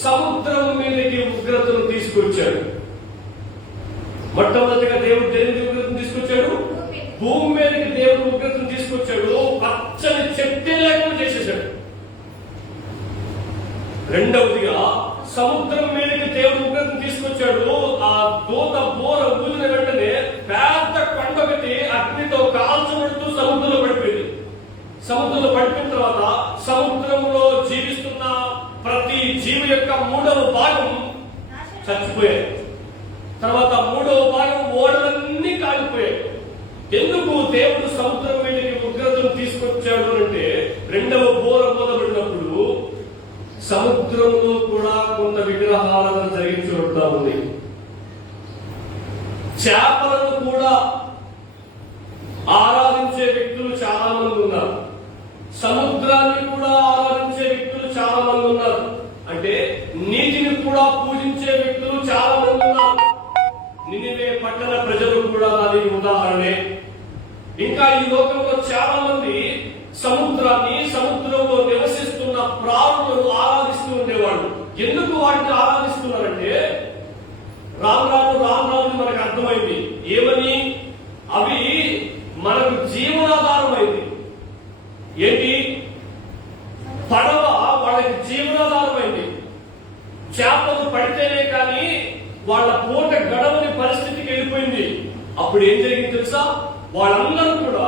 సముద్రం మీదకి ఉగ్రతను తీసుకొచ్చాడు. మొట్టమొదటిగా దేవుడు దేని ఉగ్రతను తీసుకొచ్చాడు? భూమి మీదకి దేవుడు ఉగ్రతను తీసుకొచ్చాడు. పచ్చని చెట్టే లేకుండా చేసేసాడు. రెండవదిగా సముద్రం మీదకి దేవుడు ఉగ్రతను తీసుకొచ్చాడు. ఆ దూత బోర ఊదిన వెంటనే పెద్ద కొండొకటి అగ్నితో కాల్చబడుతూ సముద్రంలో పడిపోయింది. సముద్రంలో పడిపోయిన తర్వాత సముద్రంలో జీవిస్తున్న ప్రతి జీవి యొక్క 3వ భాగం చచ్చిపోయాయి. తర్వాత 3వ భాగం ఓడలన్నీ కాలిపోయాయి. ఎందుకు దేవుడు సముద్రం మీదకి ఉగ్రతను తీసుకొచ్చాడు అంటే, రెండవ బోర మొదలుపడినప్పుడు సముద్రంలో కూడా కొంత విగ్రహాలను జరిగించబడతా ఉంది. చేపలను కూడా ఆరాధించే వ్యక్తులు చాలా మంది ఉన్నారు. సముద్రాన్ని కూడా ఆరాధించే వ్యక్తులు చాలా మంది ఉన్నారు. అంటే నీటిని కూడా పూజించే వ్యక్తులు చాలా మంది ఉన్నారు. నినివే పట్టణ ప్రజలు కూడా దానికి ఉదాహరణే. ఇంకా ఈ లోకంలో చాలా మంది సముద్రాన్ని, సముద్రంలో నివసిస్తున్న ప్రాణులను ఆరాధిస్తూ ఉండేవాళ్ళు. ఎందుకు వాటిని ఆరాధిస్తున్నారంటే, రాను మనకు అర్థమైంది. ఏమని? అవి మనకు జీవనాధారమైంది. ఏంటి? పడవ వాళ్ళకి జీవనాధారమైంది. చేపలు పడితేనే కానీ వాళ్ళ పూట గడవని పరిస్థితికి వెళ్ళిపోయింది. అప్పుడు ఏం జరిగింది తెలుసా? వాళ్ళందరూ కూడా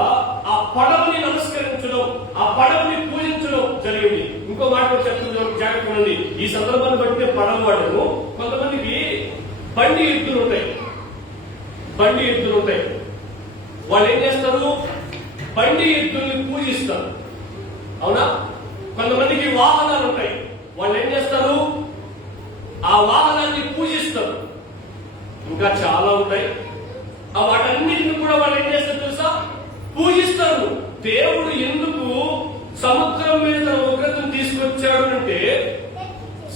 ఆ పడవని నమస్కరించడం, ఆ పడవని పూజించడం జరిగింది. ఇంకో మాట చెప్తుంది, జాగ్రత్త. ఈ సందర్భాన్ని బట్టి పడవ వాడము. కొంతమందికి బండి ఎద్దులు ఉంటాయి. వాళ్ళు ఏం చేస్తారు? బండి ఎద్దుల్ని పూజిస్తారు. అవునా? కొంతమందికి వాహనాలు ఉంటాయి. వాళ్ళు ఏం చేస్తారు? ఆ వాహనాన్ని పూజిస్తారు. ఇంకా చాలా ఉంటాయి. ఆ వాటన్నిటిని కూడా వాళ్ళు ఏం చేస్తారు తెలుసా? పూజిస్తారు. దేవుడు ఎందుకు సముద్రం మీద తన ఉగ్రతను తీసుకొచ్చాడు అంటే,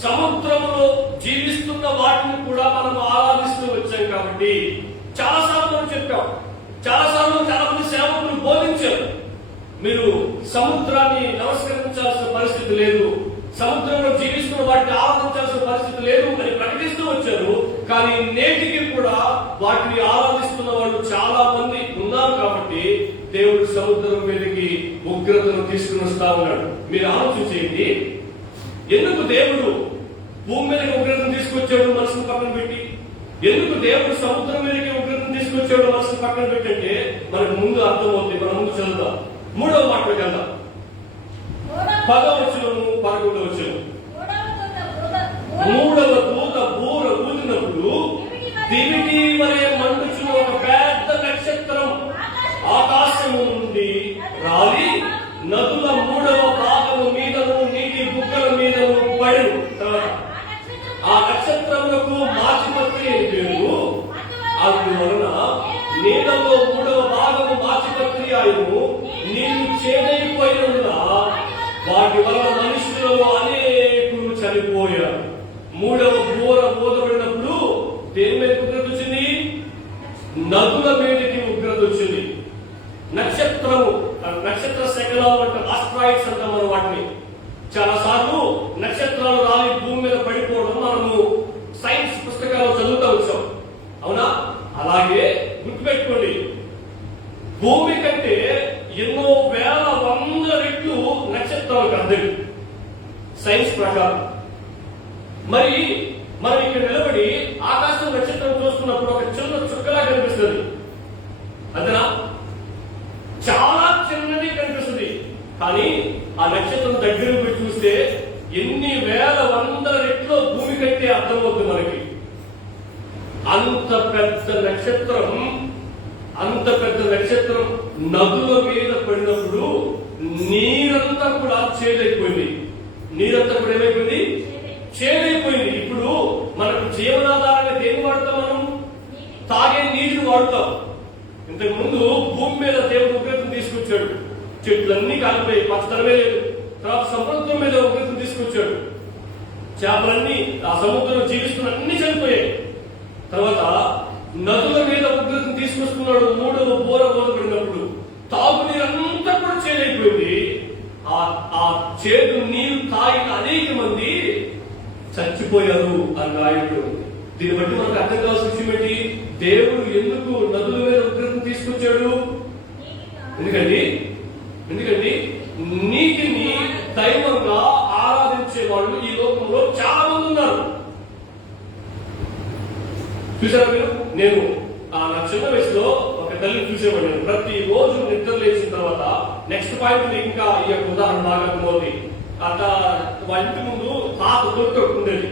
సముద్రంలో జీవిస్తున్న వాటిని కూడా మనం ఆరాధిస్తూ వచ్చాం కాబట్టి. చాలాసార్లు మనం చెప్పాం, చాలాసార్లు చాలా మంది సేవకులు బోధించారు, మీరు సముద్రాన్ని నమస్కరించాల్సిన పరిస్థితి లేదు, సముద్రంలో జీవిస్తున్న వాటిని ఆరాధించాల్సిన పరిస్థితి లేదు అని ప్రకటిస్తూ వచ్చారు. కానీ నేటికి కూడా వాటిని ఆరాధిస్తున్న వాళ్ళు చాలా మంది ఉన్నారు. కాబట్టి దేవుడు సముద్రం మీదకి ఉగ్రతను తీసుకుని వస్తా ఉన్నాడు. మీరు ఆలోచించేయండి, ఎందుకు దేవుడు భూమి మీదకి ఉగ్రతను తీసుకొచ్చాడు మనసును పక్కన పెట్టి? ఎందుకు దేవుడు సముద్రం మీదకి ఉగ్రతను తీసుకొచ్చాడు మనసును పక్కన పెట్టంటే మనకు ముందు అర్థమవుతుంది. మనం ముందు చదువుతాం. 3వ మాటలకు వెళ్దాం. 10వ వచనము 11వ వచనం. 3వ దూత బూర ఊదినప్పుడు దివిటి వలె మండుచున్న ఒక పెద్ద నక్షత్రం ఆకాశము నుండి రాలి నదుల 3వ భాగము మీదను నీటి బుగ్గల మీదను పడెను. ఆ నక్షత్రములకు మాచిపత్రి అని పేరు. అందువలన నీళ్లలో 3వ భాగము మాచిపత్రి ఆయను. నీళ్లు చేదైపోయినందున వాటి వలన మనుషులలో అనేకులు చనిపోయారు. 3వ బోర ఊదబడినప్పుడు దేని మీద ఉగ్రత వచ్చింది? నదుల మీదకి ఉగ్రత వచ్చింది. నక్షత్రము, నక్షత్ర శకలాలు అంటే ఆస్ట్రాయిడ్స్ అంటాం మనం వాటిని. చాలా సార్లు నక్షత్రాలు రాలి భూమి మీద పడిపోవడం మనము సైన్స్ పుస్తకాల్లో చదువుతూ వచ్చాం. అవునా? అలాగే గుర్తుపెట్టుకోండి, భూమి కంటే ఎన్నో వేల వందల రెట్లు నక్షత్రాలకు అర్థం సైన్స్ ప్రకారం. మరి మనం ఇక్కడ నిలబడి ఆకాశం నక్షత్రం చూస్తున్నప్పుడు ఒక చిన్న చుక్కలా కనిపిస్తుంది. అంతేనా? చాలా చిన్నది కనిపిస్తుంది. కానీ ఆ నక్షత్రం దగ్గరకు పోయి చూస్తే ఎన్ని వేల వందల రెట్లు భూమి కంటే అర్థమవుతుంది మనకి. నక్షత్రం, అంత పెద్ద నక్షత్రం నదుల మీద పడినప్పుడు నీరంతా కూడా చేదైపోయింది. నీరంతా కూడా ఏమైపోయింది? చేదైపోయింది. ఇప్పుడు మనకు జీవనాధారంగా దేని వాడతాం? మనం తాగే నీటిని వాడుతాం. ఇంతకు ముందు భూమి మీద దేవుడు ఉగ్రతను తీసుకొచ్చాడు. చెట్లన్నీ కాలిపోయి పచ్చదనమే లేదు. తర్వాత సముద్రం మీద ఉగ్రతను తీసుకొచ్చాడు. చేపలన్నీ ఆ సముద్రంలో జీవిస్తున్న అన్ని చనిపోయాయి. తర్వాత నదుల మీద ఉగ్రతను తీసుకొస్తున్నాడు. మూడవ బోర బోధపడినప్పుడు తాగునీరంతా కూడా చేదైపోయింది. ఆ చేదు నీరు తాగిన అనేక మంది చచ్చిపోయారు అని రాయడు. దీన్ని బట్టి మనకు అర్థం కావాల్సిన విషయం ఏంటి? దేవుడు ఎందుకు నదుల మీద ఉగ్రతను తీసుకొచ్చాడు? ఎందుకండి నీటిని దైవంగా ఆరాధించే వాళ్ళు ఈ లోకంలో చాలా మంది ఉన్నారు. చూసారా మీరు? నేను నా చిన్న వయసులో ఒక తల్లిని చూసేవాడిని. ప్రతి రోజు నిద్ర లేచిన తర్వాత నెక్స్ట్ పాయింట్ ఇంకా ఈ యొక్క ఉదాహరణ బాగా అర్థమవుతుంది. వాళ్ళ ఇంటి ముందు పాత తొట్టు ఉండేది.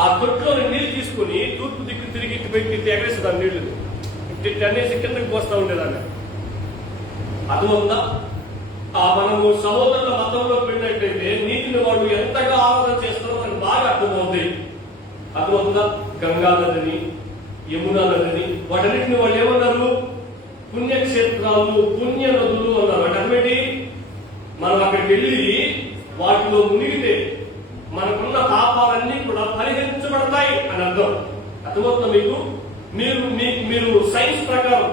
ఆ తొట్టులో నీళ్ళు తీసుకుని తూర్పు దిక్కు తిరిగి ఇటు పెట్టి ఎగరేసేదాన్ని. నీళ్లు ఇటు అనేసి కిందకి పోస్తా ఉండేదాన్ని. అర్థమవుతుందా? మనము సహోదరుల మతంలో పెట్టినట్లయితే నీటిని వాళ్ళు ఎంతగా ఆరాధన చేస్తారో మనకు బాగా అర్థమవుతుంది. అర్థమవుతుందా? గంగా నదిని, యమునా నదిని, వాటన్నిటిని వాళ్ళు ఏమన్నారు? పుణ్యక్షేత్రాలు, పుణ్య నదులు అన్నారు. అంటే అర్థమేంటి? మనం అక్కడికి వెళ్ళి వాటిలో మునిగితే మనకున్న పాపాలన్నీ కూడా పరిహరించబడతాయి అని అర్థం. అర్థమవుతుందా మీకు? మీరు సైన్స్ ప్రకారం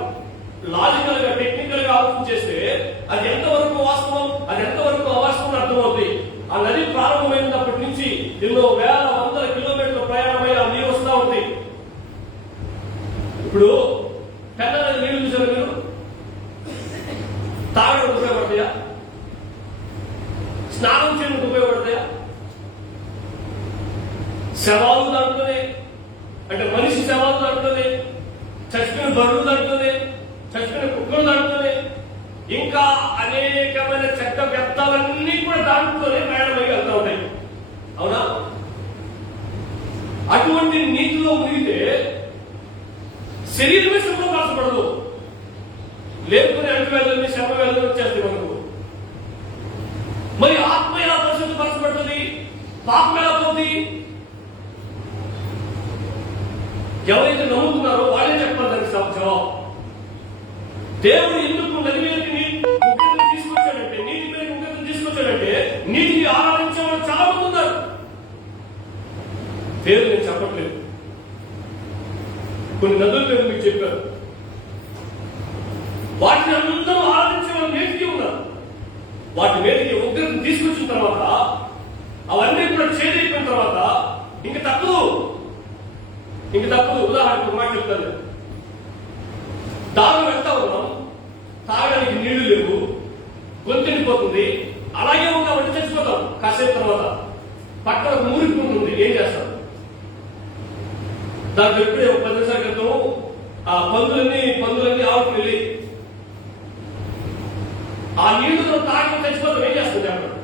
లాజికల్ గా, టెక్నికల్ గా ఆలోచన చేస్తే అది ఎంతవరకు వాస్తవం, అది ఎంతవరకు అవాస్తవం అర్థమవుతుంది. ఆ నది ప్రారంభమైనప్పటి నుంచి ఎన్నో వేల వందల కిలోమీటర్ల ప్రయాణమై ఆ నీరు వస్తూ ఉంది. ఇప్పుడు పెద్ద నది నీళ్లు చూసారు మీరు? తాగడానికి ఉపయోగపడతాయా? స్నానం చేయడానికి ఉపయోగపడతాయా? శవాలు దాంట్లోనే, అంటే మనిషి శవాలు దాంట్లోనే, చచ్చిపోయిన బరువు దాంట్లోనే, చచ్చిపోయిన కుక్కలు దాంట్లోనే, ఇంకా అనేకమైన చెత్త వ్యర్థాలన్నీ కూడా దాంట్లోనే ప్రయాణమై వెళ్తా ఉంటాయి. అవునా? అటువంటి నీటిలో మునిగితే శరీరమే శుభ్రపరచబడదు. లేకపోతే అంటువ్యాధులన్నీ, శర్మ వ్యాధులు వచ్చేస్తాయి మనకు. మరి ఆత్మ ఎలా పరిశుద్ధపరచబడుతుంది? పాపం ఎలా పోతుంది? ఎవరైతే నమ్ముతున్నారో వాళ్ళే చెప్పాలి దానికి జవాబు. దేవుడు ఎందుకు నది మీదకి ఉగ్రతను తీసుకొచ్చాడంటే, నీటి మీదకి ఉగ్రతను తీసుకొచ్చాడంటే నీటిని ఆరాధించే వాళ్ళు చాలా మంది ఉన్నారు. పేరు నేను చెప్పట్లేదు, కొన్ని నదుల పేరు మీకు చెప్పారు. వాటిని అందరూ ఆరాధించే వాళ్ళు నేటికి ఉన్నారు. వాటి మీదకి ఉగ్రతను తీసుకొచ్చిన తర్వాత అవన్నీ కూడా చేదైపోయిన తర్వాత ఇంక తప్పదు. ఉదాహరణకు మాట చెప్తాను. దారులు వెళ్తా ఉన్నాం, తాగడానికి నీళ్లు లేవు, గొంతెండిపోతుంది, అలాగే ఉన్నామంటే చచ్చిపోతాం. కాసేపు తర్వాత పక్కన మురికి ఉంటుంది, ఏం చేస్తాం? దాంట్లో ఎప్పుడే 10 నిమిషాల క్రితం ఆ పందులన్నీ ఆవుకు వెళ్ళి ఆ నీళ్లు తాగి చచ్చిపోతాం. ఏం చేస్తాం చెప్పండి?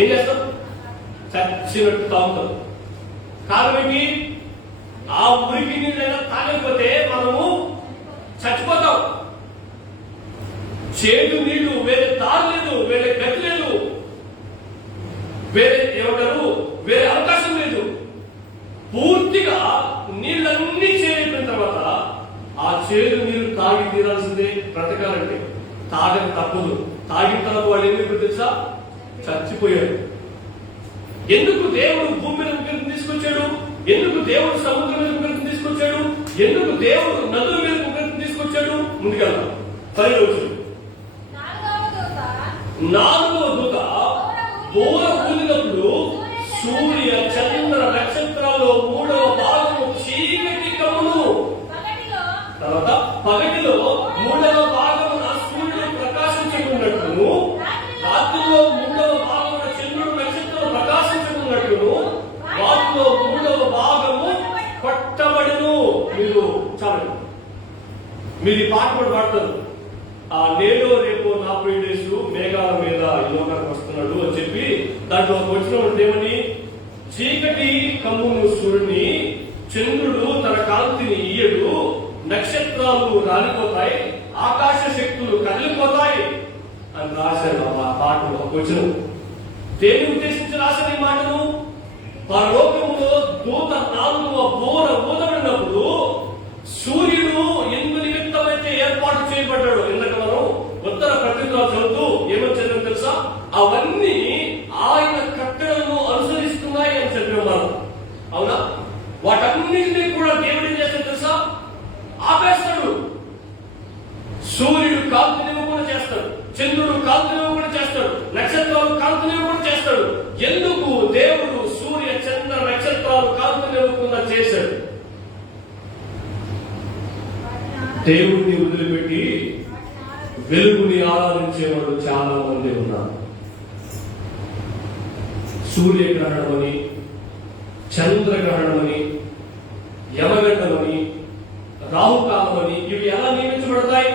ఏం చేస్తాం? చచ్చినట్టు తాగుతాం. కారణం ఏంటి? ఆ మురికి నీళ్ళైనా తాగకపోతే మనము చచ్చిపోతాం. చేదు నీళ్లు, వేరే దారి లేదు, వేరే గతి లేదు, వేరే అవకాశం లేదు. పూర్తిగా నీళ్ళన్నీ చేరిపోయిన తర్వాత ఆ చేదు నీరు తాగి తీరాల్సిందే. బ్రతకాలంటే తాగని తప్పదు. తాగిన తర్వాత వాళ్ళు ఏం తెలుసా? చచ్చిపోయారు. ఎందుకు దేవుడు భూమి మీద ఉగ్రతను తీసుకొచ్చాడు? ఎందుకు దేవుడు సముద్రం మీద ఉగ్రతను తీసుకొచ్చాడు? ఎందుకు దేవుడు నదుల మీద ఉగ్రతను తీసుకొచ్చాడు? ముందుకెళ్దాం. 10 రోజులు 4వ దూత బోర ఊదినప్పుడు సూర్య చంద్ర నక్షత్రాల్లో 3వ భాగము చీకటి కమ్మును. తర్వాత పగటిలో 3వ భాగమున సూర్యుడు ప్రకాశించుకున్నట్లును, రాత్రిలో 3వ భాగమున చంద్రుడు నక్షత్రం ప్రకాశించుకున్నట్లును, వాటిలో 3వ భాగము పట్టబడును. మీరు పాట కూడా పాడతారు. నేడో రేపు 40 డేస్ మేఘాల మీద ఈ లోకానికి వస్తున్నాడు అని చెప్పి దాంట్లో వచ్చిన ఏమని? చీకటి కమ్మును సూర్యుని చంద్రుడు తన కాంతిని ఇయ్యడు. పర్వతాలు రాలిపోతాయి, ఆకాశ శక్తులు కదిలిపోతాయి అని రాశాడు ఆ పాటలు ఒక వచనం. దేని ఉద్దేశించి రాసిన ఈ మాటను? పరలోకములో దూత నాలుగవ బోర ఊదబడినప్పుడు సూర్యుడు ఎందు నిమిత్తమైతే ఏర్పాటు చేయబడ్డాడు. ఎందుకంటే మనం ఉత్తర పత్రికలో చదువుతూ ఏమని చదివాం తెలుసా? అవన్నీ ఆయన కట్టడలను అనుసరిస్తున్నాయి అని చెప్పాం మనం. అవునా? వాటన్నింటినీ కూడా దేవుడు ఏం చేస్తాడు తెలుసా? ఆపేస్తాడు. సూర్యుడు కాంతినివ్వకుండా చేస్తాడు, చంద్రుడు కాంతినివ్వకుండా చేస్తాడు, నక్షత్రాలు కాంతినివ్వకుండా చేస్తాడు. ఎందుకు దేవుడు సూర్య చంద్ర నక్షత్రాలు కాంతినివ్వకుండా చేశాడు? దేవుడిని వదిలిపెట్టి వెలుగుని ఆరాధించేవాడు చాలా మంది ఉన్నారు. సూర్యగ్రహణమని, చంద్రగ్రహణమని, యమగంటమని, రాహుకాలమని ఇవి ఎలా నియమించబడతాయి?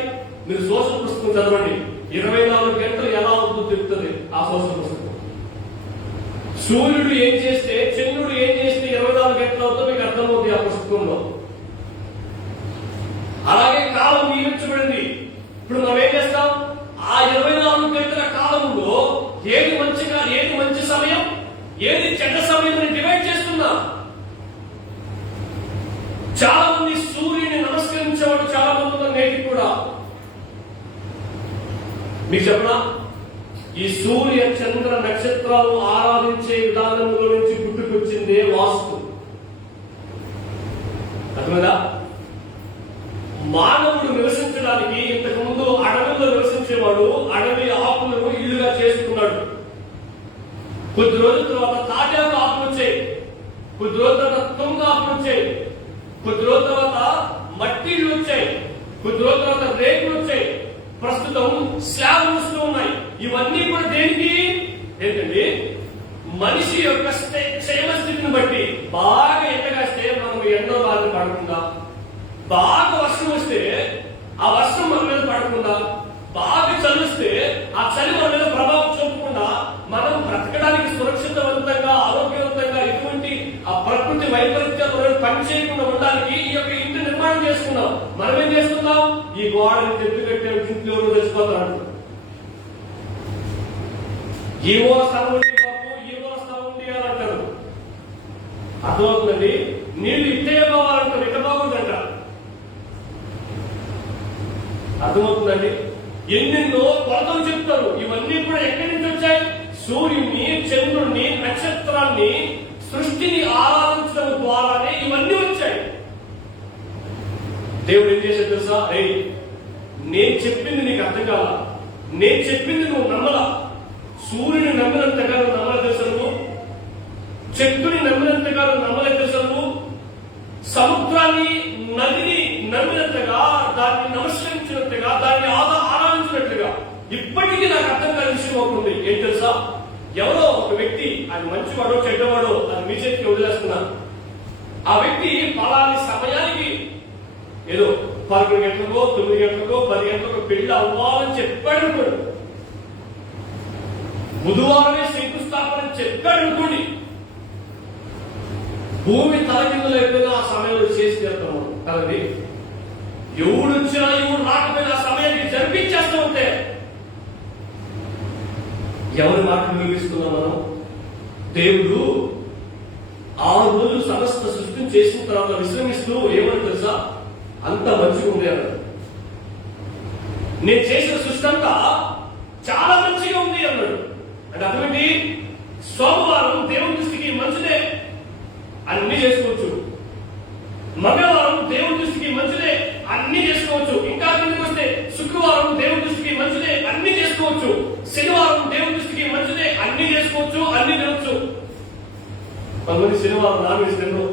మీరు సోషల్ పుస్తకం చదవండి. 24 గంటలు ఎలా అవుతుందో చెప్తుంది ఆ సోషల్ పుస్తకం. సూర్యుడు ఏం చేస్తే, చంద్రుడు ఏం చేస్తే 24 గంటలు అవుతుందో మీకు అర్థమవుతుంది ఆ పుస్తకంలో. అలాగే కాలం నియమించబడింది. ఇప్పుడు మనం ఏం చేస్తాం? ఆ 24 గంటల కాలంలో ఏది మంచి సమయం, ఏది చెడ్డ సమయం అని డివైడ్ చేస్తున్నా. చాలా మంది సూర్యుని నమస్కరించేవాడు చాలా మంది ఉన్నారు నేటికి కూడా. మీకు చెప్పనా? ఈ సూర్య చంద్ర నక్షత్రాలు ఆరాధించే విధానంలో నుంచి పుట్టుకొచ్చిందే వాస్తు. అర్థమైందా? మానవుడు నివసించడానికి ఇంతకు ముందు అడవుల్లో నివసించేవాడు అడవి ఆకులను ఇల్లుగా చేసుకున్నాడు. కొద్ది రోజుల తర్వాత తాటాకు ఆకులు వచ్చాయి, కొద్ది రోజుల తర్వాత తుంగ ఆకులు వచ్చాయి, కొద్ది రోజుల తర్వాత మట్టి ఇళ్ళు వచ్చాయి, కొద్ది రోజుల తర్వాత రేకులు వచ్చాయి, ప్రస్తుతం స్లాబ్లు వస్తూ ఉన్నాయి. ఇవన్నీ కూడా దేనికి? ఏంటండి? మనిషి యొక్క క్షేమ స్థితిని బట్టి బాగా ఎండగాస్తే మనం ఎండో బాధ పడకుండా, బాగా వర్షం వస్తే ఆ వర్షం మన మీద పడకుండా, బాగా చలిస్తే ఆ చలి మన మీద ప్రభావం చూపకుండా మనం బ్రతకడానికి సురక్షితవంతంగా ఆరోగ్యవంతంగా ఎటువంటి ఆ ప్రకృతి వైపరీత్యాలు పని చేయకుండా ఉండడానికి ఈ యొక్క ఇంటి నిర్మాణం చేసుకున్నాం. మనం ఏం చేస్తున్నాం? ఈ గోడని తెప్పి కట్టే ఇంట్లో తెచ్చిపోతారు. ఈ మూల స్థలం ఉండి బాబు, ఈ మూల స్థలం ఉండి అని అంటారు. అర్థమవుతుందండి? నీళ్లు ఇట్టే కావాలంటారు, ఇట్ట బాగుందంట. అర్థమవుతుందండి? ఎన్నెన్నో కొలతలు చెప్తారు. ఇవన్నీ కూడా ఎక్కడి నుంచి వచ్చాయి? సూర్యుడిని, చంద్రుడిని, నక్షత్రాన్ని, సృష్టిని ఆరాధించడం ద్వారానే ఇవన్నీ వచ్చాయి. దేవుడు ఏం చేశాడు తెలుసా? నేను చెప్పింది నీకు అర్థం కావాలా? నేను చెప్పింది నువ్వు నమ్మలా. సూర్యుని నమ్మినంతగా నువ్వు నమ్మలేదు తెలుసా? నువ్వు చెట్టుని నమ్మినంతగా నువ్వు నమ్మలేదు తెలుసా? నువ్వు సముద్రాన్ని, నదిని నమ్మినంతగా, దాన్ని నమస్కరించినట్టుగా, దాన్ని ఆరాధించినట్లుగా ఇప్పటికీ నాకు అర్థం కాని విషయం అవుతుంది. ఏం తెలుసా? ఎవరో ఒక వ్యక్తి, అది మంచివాడో చెడ్డవాడో అది మీ చేతికి వదిలేస్తున్నా, ఆ వ్యక్తి పలాని సమయానికి ఏదో 11 గంటలకో 9 గంటలకో 10 గంటలకో పెళ్లి అవ్వాలని చెప్పాడు అనుకోండి, బుధవారమే శంకుస్థాపన చెప్పాడు అనుకోండి, భూమి తలకిందులు అయిపోయినా ఆ సమయంలో చేసి చేస్తాము కదండి. ఎవడు వచ్చినా ఎవడు రాకపోయినా ఆ సమయానికి జరిపించేస్తూ ఉంటే ఎవరి మాట వినిపిస్తున్నాం మనం? దేవుడు 6 రోజులు సమస్త సృష్టిని చేసిన తర్వాత విశ్రమిస్తూ ఏమని తెలుసా? అంత మంచిగా ఉంది అన్నాడు. నేను చేసిన సృష్టి అంతా చాలా మంచిగా ఉంది అన్నాడు. అంటే అటువంటి సోమవారం దేవుని దృష్టికి మంచిదే, అన్ని చేసుకోవచ్చు. మంగళవారం దేవుని దృష్టికి మంచిదే, అన్ని చేసుకోవచ్చు. ఇంకా కిందకి వస్తే శుక్రవారం దేవుని దృష్టికి మంచిదే, అన్ని చేసుకోవచ్చు. శనివారం దేవుని దృష్టికి మంచిదే, అన్ని చేసుకోవచ్చు, అన్ని తినవచ్చు. కొంతమంది శనివారం నాన్ వెజ్ తినరు.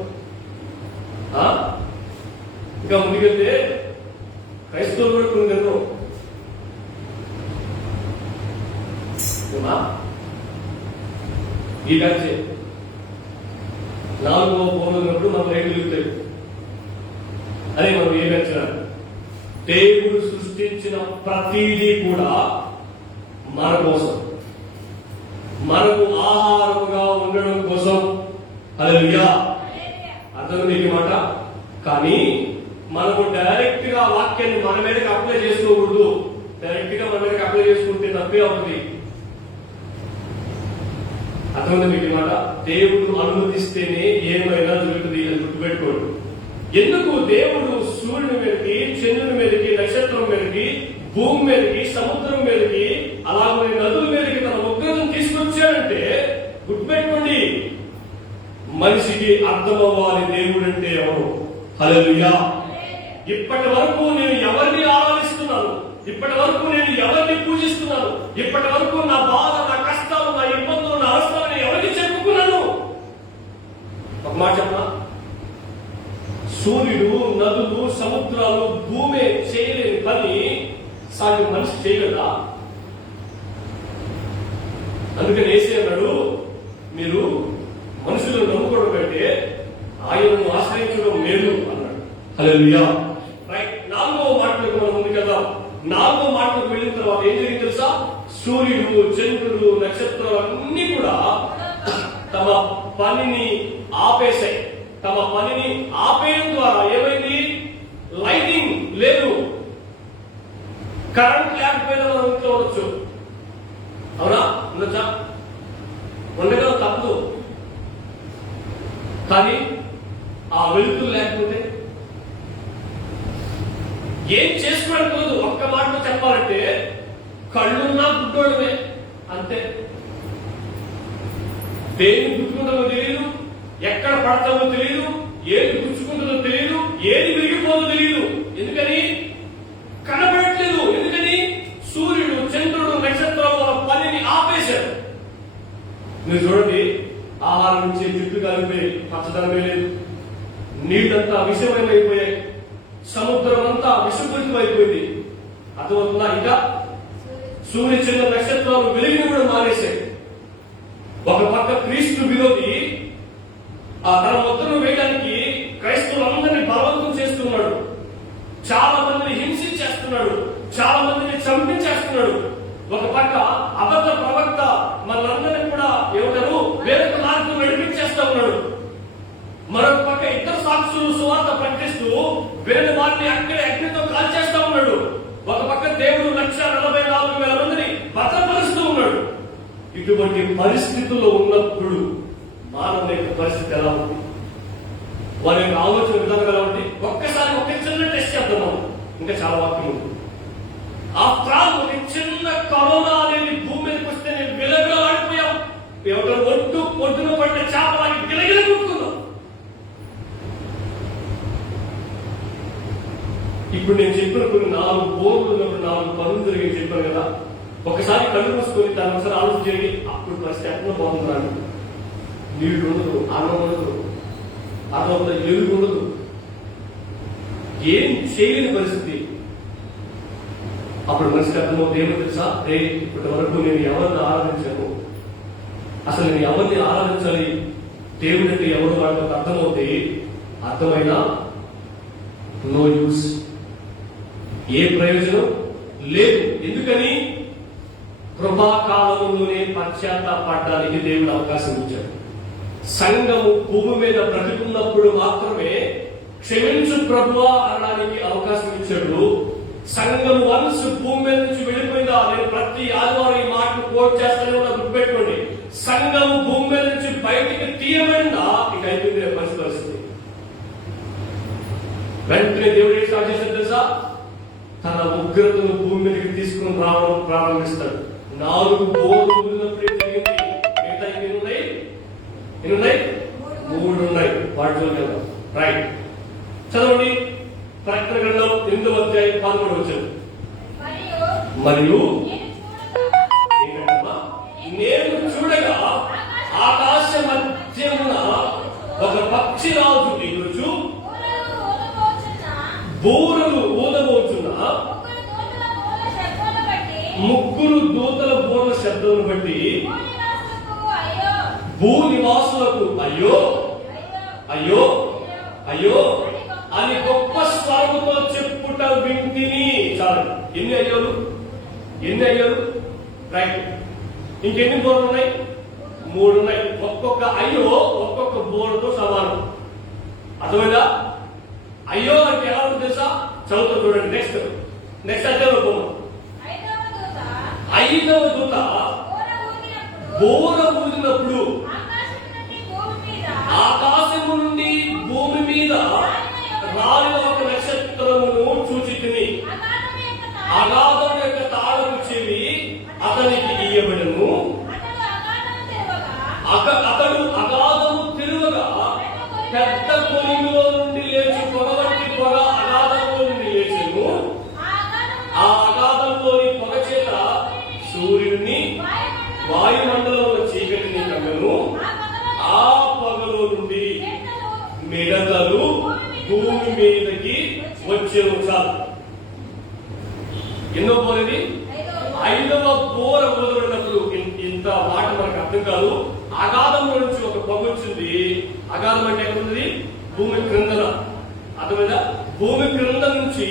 ఇంకా ముందుకెళ్తే క్రైస్తవులు కూడా కొన్ని తినరు. ఈ బ్యాచ్ 4వ పౌరున్నప్పుడు మనం రేట్లు తిరుగుతాయి. అదే మనం ఏ బ్యాచ్? దేవుడు సృష్టించిన ప్రతిదీ కూడా మన కోసం, మనకు ఆహారముగా ఉండడం కోసం. హల్లెలూయా. అర్థం నీకు మాట. కానీ మనము డైరెక్ట్ గా వాక్యాన్ని మన మీదకి అప్లై చేసుకోకూడదు. డైరెక్ట్ గా మన మీదకి అప్లై చేసుకుంటే తప్పే అవుతుంది. అర్థమైంది మీకు మాట? దేవుడు అనుమతిస్తేనే ఏమైనా జరుగుతుంది అని గుర్తుపెట్టుకోండి. ఎందుకు దేవుడు సూర్యుని మీదకి, చంద్రుని మీదకి, నక్షత్రం మీదకి, భూమి మీదకి, సముద్రం మీదకి, అలాగే నదుల మీదకి తన ఉగ్రతను తీసుకొచ్చాడంటే గుర్తుపెట్టుకోండి, మనిషికి అర్థమవ్వాలి దేవుడు అంటే ఎవరు. హల్లెలూయా. ఇప్పటి వరకు నేను ఎవరిని ఆరాధిస్తున్నాను, ఇప్పటి వరకు నేను ఎవరిని పూజిస్తున్నాను, ఇప్పటి వరకు నా బాధ, నా కష్టాలు, నా ఇబ్బందులు, నా అవసరాలను ఎవరికి చెప్పుకున్నాను? ఒక మాట చెప్పనా? సూర్యుడు, నదులు, సముద్రాలు, భూమి చేయలేని పని సాగి మనిషి చేయగలదా? అందుకని ఏసీ అన్నాడు, మీరు మనుషులను నమ్ముకోవడం కంటే ఆయనను ఆశ్రయించడం మేలు అన్నాడు. హల్లెలూయా. రైట్. 4వ మాటలకు మనం ముందుకెళ్దాం. 4వ మాటలకు వెళ్ళిన తర్వాత ఏం జరిగింది తెలుసా? సూర్యుడు, చంద్రుడు, నక్షత్రాలు అన్ని కూడా తమ పనిని ఆపేశాయి. తమ పనిని ఆపేయడం ద్వారా ఏమైంది? లైటింగ్ లేదు. కరెంట్ లేకపోయినా మనం ఇంట్లో ఉండొచ్చు. అవునా? ఉండొచ్చా? ఉండగా తప్పదు. కానీ ఆ వెలుతురు లేకపోతే ఏం చేసుకోవడం. ఒక్క మాటలో చెప్పాలంటే కళ్ళున్నా గుడ్డోడమే అంతే. దేని గుర్తుకుంటుందో తెలియదు, ఎక్కడ పడతామో తెలియదు, ఏది గుచ్చుకుంటుందో తెలియదు, ఏది విరిగిపోదో తెలియదు. ఎందుకని? కనబడట్లేదు. ఎందుకని? సూర్యుడు, చంద్రుడు, నక్షత్రాలు వాళ్ళ పనిని ఆపేశారు. మీరు చూడండి, ఆహారం నుంచి జుట్టు కలిపి పచ్చదనమే లేదు, నీళ్ళంతా విషమయమైపోయాయి, సముద్రం అంతా విషపూరితమైపోయింది. అర్థమవుతుందా? ఇంకా సూర్య, చంద్ర, నక్షత్రాలు వెలిగిని కూడా మానేశాయి. ఒక పక్క క్రీస్తు విరోధి తన ముద్రను వేయడానికి క్రైస్తవులందరినీ బలవంతం చేస్తున్నాడు, చాలా మందిని హింసించేస్తున్నాడు, చాలా మందిని చంపించేస్తున్నాడు. ఒక పక్క అబద్ధ ప్రవక్త మనందరినీ కూడా ఏమంటారు వేరొక మార్గం నడిపించేస్తా ఉన్నాడు. మరొక పక్క ఇద్దరు సాక్షులు సువార్త ప్రకటిస్తూ వేరే వారిని అక్కడే అగ్నితో కాల్చేస్తా ఉన్నాడు. ఒక పక్క దేవుడు 1,44,000 మందిని భద్రపరుస్తూ ఉన్నాడు. ఇటువంటి పరిస్థితుల్లో ఉన్నప్పుడు మానవుల యొక్క పరిస్థితి ఎలా ఉంది, వారి యొక్క ఆలోచన విధానం ఎలా ఉంది? ఒక్కసారి ఒక చిన్న టెస్ట్ చేద్దాం. ఇంకా చాలా వాక్యం ఉంది. ఆఫ్టర్ ఆల్ ఒక చిన్న కరోనా అనేది భూమి మీదకి వస్తే నేను విలవిల ఆడిపోయాం. ఎవరు ఒడ్డున పడిన చేపలాగి గిలగిల కొట్టుకున్నాం. ఇప్పుడు నేను చెప్పిన కొన్ని 4 బోర్లు ఉన్నప్పుడు 4 పనులు జరిగి చెప్పాను కదా. ఒకసారి కళ్ళు మూసుకొని దాని ఒకసారి ఆలోచన చేయండి. అప్పుడు పరిస్థితి ఎక్కడ బాగుంటున్నాను. నీళ్లు ఉండదు, అన్నం ఉండదు, అన్నంలో ఎలుగు ఉండదు, ఏం చేయలేని పరిస్థితి. అప్పుడు మనిషికి అర్థమవుతుంది ఏమో తెలుసా? ఇప్పటి వరకు నేను ఎవరిని ఆరాధించాను, అసలు నేను ఎవరిని ఆరాధించాలి, దేవుడు అంటే ఎవరు వాళ్ళకి అర్థమవుతే అర్థమైనా నో యూస్, ఏ ప్రయోజనం లేదు. ఎందుకని? కృపాకాలంలోనే పశ్చాత్తాపడడానికి దేవుడు అవకాశం ఇచ్చాడు. సంఘము భూమి మీద బ్రతుకున్నప్పుడు మాత్రమే క్షమించు ప్రభువా అనడానికి అవకాశం ఇచ్చాడు. సంఘం వన్స్ భూమి మీద నుంచి వెళ్ళిపోయిందా? నేను ప్రతి ఆదివారం ఈ మాటను కోట్ చేస్తానే ఉన్నా, గుర్తుపెట్టుకోండి. సంఘం భూమి మీద నుంచి బయటికి తీయబడిందా ఇక అయిపోయింది పరిస్థితి. వెంటనే దేవుడు ఏం స్టార్ట్ చేశాడు తెలుసా? తన ఉగ్రతను భూమి మీదకి తీసుకుని రావడం ప్రారంభిస్తాడు. 4 బోర్లు ఊరినప్పుడు ఏం జరిగింది? మిగతా ఎన్ని ఉన్నాయి? 3 ఉన్నాయి. వాటిలో కదా. రైట్, చదవండి. ప్రకటన గ్రంథం 8వ అధ్యాయం 13వ వచనం. మరియు నేను చూడగా ఆకాశ మధ్యమున ఒక పక్షిరాజు ఎగురుచు బూరలు ఊదబోచున్న 3 దూతల బోర్ల శబ్దం బట్టి భూనివాసులకు అయ్యో అయ్యో అయ్యో అని గొప్ప స్వరముతో చెప్పుట వింటిని. చాలు. ఎన్ని అయ్యారు? రైట్. ఇంకెన్ని బోర్లు ఉన్నాయి? 3 ఉన్నాయి. ఒక్కొక్క అయ్యో ఒక్కొక్క బోర్డుతో సమానం. అర్థమైందా? అయ్యో అంటే ఎలా ఉంటుంది తెలుసా? చదువుతూ చూడండి. నెక్స్ట్ అధ్యాయంలో పోదాం. ఐదవ దూత బోర ఊదినప్పుడు ఆకాశము నుండి భూమి మీద రాలిన ఒక నక్షత్రమును చూచితిని. అగాధం యొక్క తాళము చెవి అతనికి ఇయ్యబడను. అతడు అగాధము తిరుగగా పెద్ద కొలిమిలో నుండి లేచి పొగ వంటి పొగ అగాధంలో నుండి లేచెను. ఆ అగాధంలోని పొగ చేత సూర్యుడిని వాయుమండలంలో చీకటిని కమ్మెను. ఆ పొగలో నుండి మిడతలు భూమి మీదకి వచ్చేను. చాలు. ఎన్నో పోలేదు? ఐదవ బోర ఊదబడినప్పుడు ఇంత మాట మనకు అర్థం కాదు. అగాధంలో నుంచి ఒక పొగ వచ్చింది. అగాధం అంటే ఎక్కడుంది? భూమి క్రిందన. అర్థమైందా? భూమి క్రింద నుంచి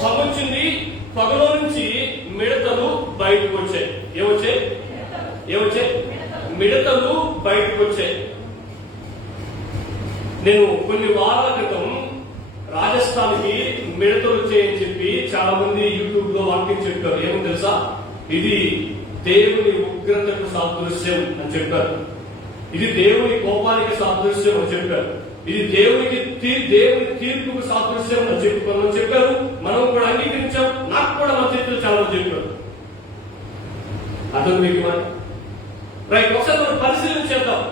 పొగ వచ్చింది. పొగలో నుంచి మిడతలు బయటకు వచ్చాయి. ఏమొచ్చాయి? మిడతలు బయటకు వచ్చాయి. నేను కొన్ని వారాల క్రితం రాజస్థాన్ కి మిడతలు వచ్చాయని చెప్పి చాలా మంది యూట్యూబ్ లో వాక్యం చెప్పారు. ఏమో తెలుసా? ఇది దేవుని ఉగ్రతకు సాదృశ్యం అని చెప్పారు. ఇది దేవుని కోపానికి సాదృశ్యం అని చెప్పారు. ఇది దేవుని తీర్పుకు సాదృశ్యం అని చెప్పారు. మనం కూడా అంగీకరించాం. నాకు కూడా మా చేతులు చాలా చెప్పారు. అర్థం మీకు రైట్. ఒకసారి మనం పరిశీలన చేద్దాం.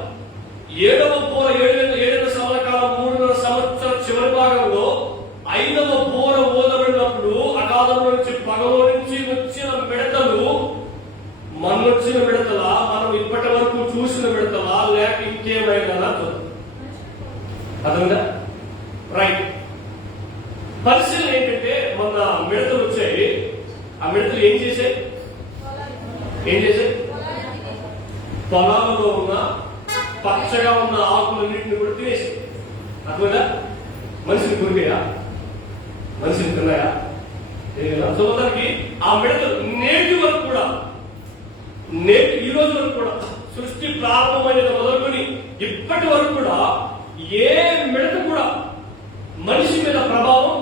ఏడవ బోర 7 సంవత్సరాల 3 సంవత్సరాల చివరి భాగంలో ఐదవ బోర ఊదబడినప్పుడు అగాధంలో నుంచి పగలో నుంచి వచ్చిన మిడతలు మొన్నొచ్చిన మిడతలా, మనం ఇప్పటి వరకు చూసిన మిడతలా, లేక ఇంకేమైనా అర్థంగా రైట్. పరిశీలన ఏంటంటే మొన్న మిడతలు వచ్చాయి. ఆ మిడతలు ఏం చేశాయి? పొలాలలో ఉన్న పచ్చగా ఉన్న ఆకులన్నింటినీ కూడా తినేసి. అర్థమైనా? మనిషిని కొరికాయా? మనిషిని తిన్నాయా? సోదరికి ఆ మిడతలు నేటి వరకు కూడా, ఈ రోజు వరకు కూడా, సృష్టి ప్రారంభమైన మొదలుకొని ఇప్పటి వరకు కూడా ఏ మిడత కూడా మనిషి మీద ప్రభావం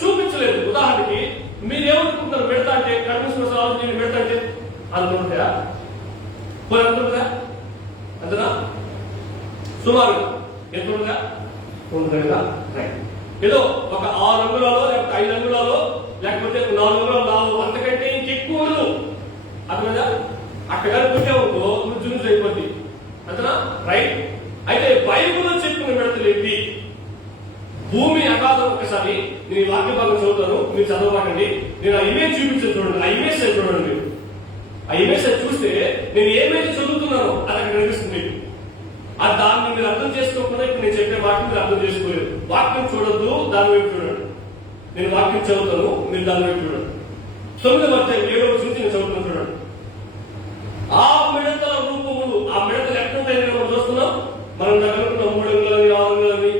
చూపించలేదు. ఉదాహరణకి మీరేమనుకుంటున్నారు? మిడత అంటే కర్మస్వరాలు మిడత అంటే అనుకుంటాయా? అంటుందా? అంతనా? సుమారు ఎంత ఉంటుందా? ఉంటుంది కదా. ఏదో ఒక 6 అంగుళాలో లేకపోతే 5 అంగుళాలో లేకపోతే 4 అంగుళాలు, అంతకంటే ఇంకెక్కువ ఉండదు. అర్థమైందా? అక్కడ పుట్టావుకో నువ్వు జూన్స్ అయిపోద్ది. అంతనా? రైట్. అయితే బైబిల్లో చెప్పిన మిడతలు ఏంటి? భూమి అగాధం. ఒకసారి నేను ఈ వాక్య భాగం చదువుతాను, మీరు చదవకండి. నేను ఆ ఇమేజ్ చూపించాను చూడండి. ఆ ఇమేజ్ చూడండి. మీరు ఆ ఇమేజ్ చూస్తే నేను ఏమైతే చదువుతున్నానో అది అక్కడ కనిపిస్తుంది. అది దాన్ని మీరు అర్థం చేసుకోకుండా ఇప్పుడు నేను చెప్పే వాక్యం మీరు అర్థం చేసుకోలేదు. వాక్యం చూడొద్దు, దాని వైపు చూడండి. నేను వాక్యం చదువుతాను, మీరు దాని వైపు చూడండి. 9వ అధ్యాయం 7వ నుంచి నేను చదువుతాను చూడండి. ఆ మిడతల రూపములు, ఆ మిడతలు ఎట్లుంటాయని మనం చూస్తున్నాం. మనం అనుకున్నాం 3 అంగుళాలని 6 అంగుళాలని,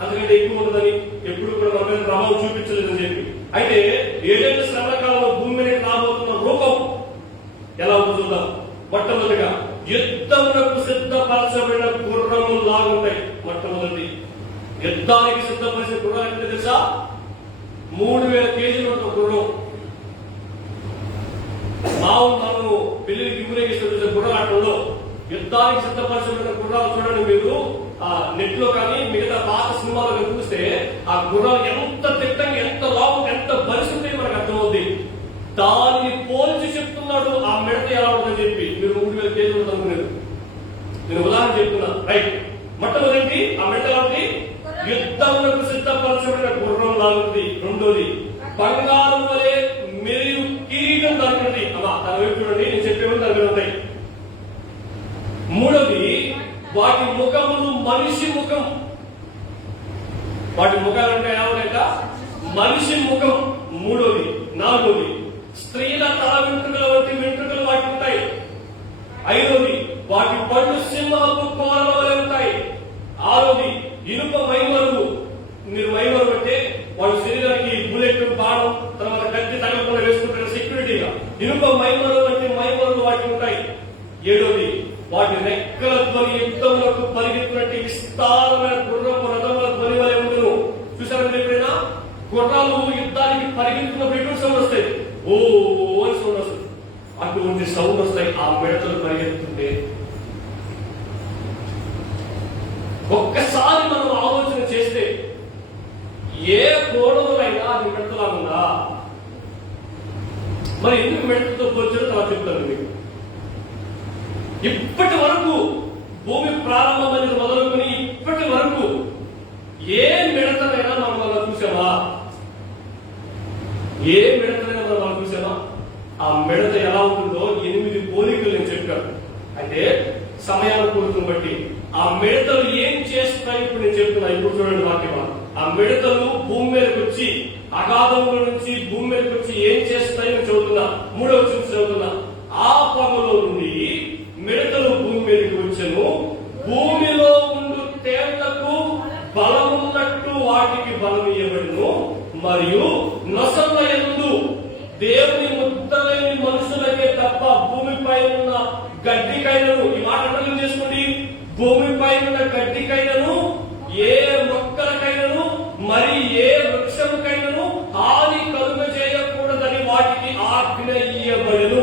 అంతకంటే ఎక్కువ ఉంటుందని. ఎప్పుడు కూడా మన మీద ప్రభావం చూపించలేదని చెప్పి. అయితే 7 శ్రమణ కాలంలో భూమి మీద రాబోతున్న రూపం ఎలా ఉందో చూద్దాం. మొట్టమొదటిగా యుద్ధములకు సిద్ధపరచబడిన గుర్రము లాగుంటాయి. మొట్టమొదటి యుద్ధానికి సిద్ధపరిచిన గుర్రాలు అంటే తెలుసా? 3000 కేజీలు ఒక గుర్రం. మనం పెళ్లికి ఊరేగిస్తున్న గుర్రాటంలో యుద్ధానికి సిద్ధపరచబడిన గుర్రాలు చూడండి. మీరు ఆ నెట్ లో కానీ మిగతా పాత సినిమాలు చూస్తే ఆ గుర్రాలు ఎంత తిట్టంగా, ఎంత లాభం, ఎంత బలిస్తుంటే మనకు అర్థమవుతుంది. దానిని పోల్చి చెప్తున్నాడు ఆ మిడత ఎలా ఉంటుందని చెప్పి. మీరు 3000 కేజీలు అనుకునేది. నేను ఉదాహరణ చెప్తున్నా. రైట్. మొట్టమొదటి ఆ మిడత ఎలా ఉంది? యుద్ధములకు సిద్ధపరచబడిన గుర్రం లాగుంది. రెండోది బంగారం వలె మెరుగు కిరీటం దానికి ఉంది. అమ్మా దాని వైపు చూడండి, నేను చెప్పేవి దాని మీద ఉంటాయి. మూడోది వాటి ముఖములు మనిషి ముఖం. వాటి ముఖాలంటే ఎలా ఉన్నాయట? మనిషి ముఖం. మూడోది. నాలుగోది స్త్రీల తల వెంట్రుకల వంటి వెంట్రుకలు వాటి ఉంటాయి. ఐదోది వాటి పళ్ళు సింహపు కోరల వలె ఉంటాయి. ఆరోది ఇనుప మైమరువు. మీరు మైమరువు అంటే వాడి శరీరానికి బుల్లెట్, బాణం, తర్వాత కత్తి తగలకుండా వేసుకుంటారు సెక్యూరిటీగా. ఇనుప మైమరువు అంటే మైమరువు వాటి ఉంటాయి. ఏడోది వాటి రెక్కల ధ్వని యుద్ధములకు పరిగెత్తినట్టు విస్తారమైన గుర్రపు రథముల ధ్వని వలె ఉండును. చూసారా? చూసారంటే ఎప్పుడైనా గుర్రాలు యుద్ధానికి పరిగెత్తున్నప్పుడు ఎటువంటి సౌండ్ వస్తాయి? ఓ అని సౌండ్ వస్తుంది. అటువంటి సౌండ్ వస్తాయి ఆ మిడతలు పరిగెత్తుంటే. ఒక్కసారి మనం ఆలోచన చేస్తే ఏ కోడలైనా అది మిడతలా ఉందా? మరి ఎందుకు మిడతతో పోల్చారో తర్వాత చెప్తాను మీకు. ఇప్పటి వరకు భూమి ప్రారంభమైన మొదలుకొని ఇప్పటి వరకు ఏ మిడతనైనా మనం చూసామా? ఏ మిడతనైనా మనం చూసామా? ఆ మిడత ఎలా ఉంటుందో 8 పోలికలు నేను చెప్పాను. అయితే సమయానుకూలతను బట్టి ఆ మిడతలు ఏం చేస్తాయి ఇప్పుడు నేను చెప్తున్నా. ఇప్పుడు చూడండి వాక్యం. ఆ మిడతలు భూమి మీదకి వచ్చి, అగాధముల నుంచి భూమి మీదకి వచ్చి ఏం చేస్తాయి నేను చదువుతున్నా. 3వ వచనం చదువుతున్నా. ఆ పొగలో నుండి మిడతలు భూమి మీదకి వచ్చెను, భూమిలో ఉండు తేళ్లకు బలమున్నట్టు వాటికి బలం ఇవ్వబడును, మరియు నొసళ్ళ యందు దేవుని ముద్దలేని మనుషులకే తప్ప భూమిపై ఉన్న గడ్డికైనను, ఈ మాట అర్థం చేసుకోండి, భూమిపై ఉన్న గడ్డికైనను ఏ మొక్కలకైనను మరి ఏ వృక్షముకైనను హాని కలుగ చేయకూడదని వాటికి ఆజ్ఞ ఇయ్యబడెను.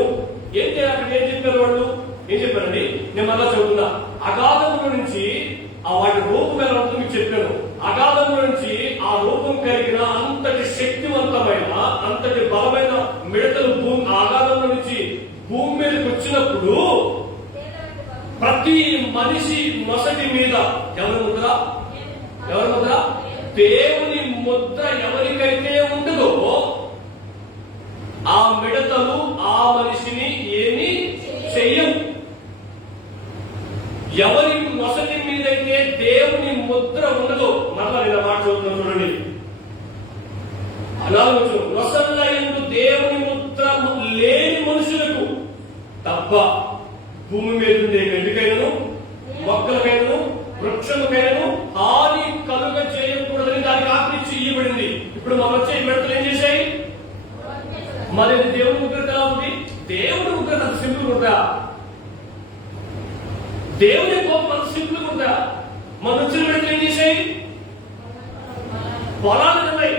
ఏం చేయాలి? ఏం చెప్పారు వాళ్ళు? ఏం చెప్పారండి? నేను మళ్ళా చదువుతున్నా. అగాధముల నుంచి ఆ వాటి రూపం ఎలా ఉంటుందో మీకు చెప్పాను. అగాధముల నుంచి ఆ రూపం కలిగిన అంతటి శక్తివంతమైన అంతటి బలమైన మిడతలు అగాధముల నుంచి భూమి మీదకి వచ్చినప్పుడు ప్రతి మనిషి మొసటి మీద ఎవరి ముద్ర? ఎవరి ముద్ర? దేవుని ముద్ర ఎవరికైతే ఉండదో ఆ మిడతలు ఆ మనిషిని ఏమీ చెయ్యవు. ఎవరి మొసటి మీదైతే దేవుని ముద్ర ఉండదో, మళ్ళా నేను మాట చదువుతున్నాను చూడండి. అలాగే నొసళ్ళ యందు దేవుని ముద్ర లేని మనుషులకు తప్ప భూమి మీద ఉండే గడ్డికైనను మొక్కలకైనను వృక్షముకైనను హాని కలుగ చేయకూడదని దానికి ఆజ్ఞ ఇవ్వబడింది. ఇప్పుడు మనం వచ్చే మిడతలు ఏం చేశాయి? మరి దేవుని ఉగ్రత ఎలా ఉంది? దేవుని ఉగ్రత సింపుల్ ఉందా? దేవుని కోపం అంత సింపుల్ ఉందా? మన వచ్చిన మిడతలు ఏం చేశాయి? పొలాలు ఉన్నాయి.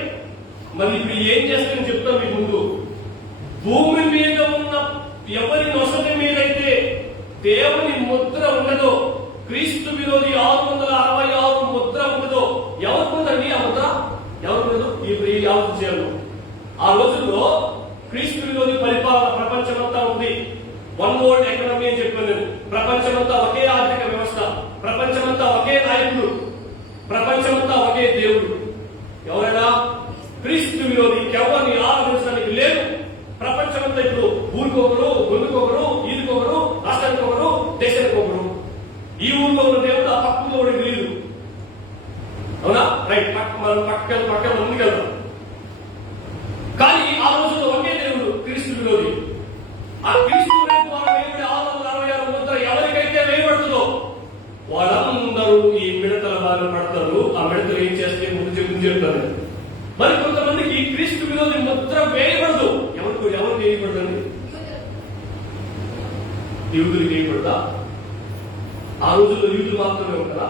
మరి ఇప్పుడు ఏం చేస్తాయని చెప్తాను మీకు ముందు. భూమి మీద ఉన్న ఎవరి నొసటి మీదైతే దేవుని ముద్ర ఉండదో, క్రీస్తు విరోధి 666 ముద్ర ఉండదో, ఎవరికి ఉందండి ఆ ముద్ర? ఎవరికి ఉండదు? ఇప్పుడు ఈ ఆలోచన ఆ రోజుల్లో క్రీస్తు విరోధి పరిపాలన ప్రపంచమంతా ఉంది. వన్ వరల్డ్ ఎకనామీ అని చెప్పాను నేను. ప్రపంచమంతా ఒకే ఆర్థిక వ్యవస్థ, ప్రపంచమంతా ఒకే నాయకుడు, ప్రపంచమంతా ఒకే దేవుడు. ఎవరైనా క్రీస్తు విరోధి ఎవరిని ఆలోచించడానికి లేదు. ప్రపంచమంతా ఇప్పుడు ఊరికొకరు, గొంతుకొకరు, ఈదుకొకరు, రాష్ట్రానికి ఒకరు, దేశానికి ఒకరు. ఈ ఊరిలో ఉన్న దేవుడు ఆ పక్కలో తెలియదు. అవునా? రైట్. మనం పక్కన ముందుకెళ్తాం. కానీ ఆ రోజుల్లో ఒకే దేవుడు క్రీస్తు విరోధి. ఆ క్రీస్తు ద్వారా వేయబడి 666 ముద్ర ఎవరికైతే వేయబడుతుందో వాళ్ళందరూ ఈ మిడతల బారిన పడతారు. ఆ మిడతలు ఏం చేస్తే ముందు చెప్తారు. మరి కొంతమందికి క్రీస్తు విరోధి ముద్ర వేయబడదు. ఎవరికి వేయబడదండి? యూదులకు వేయబడదా? ఆ రోజుల్లో యూదులు మాత్రమే ఉంటారా?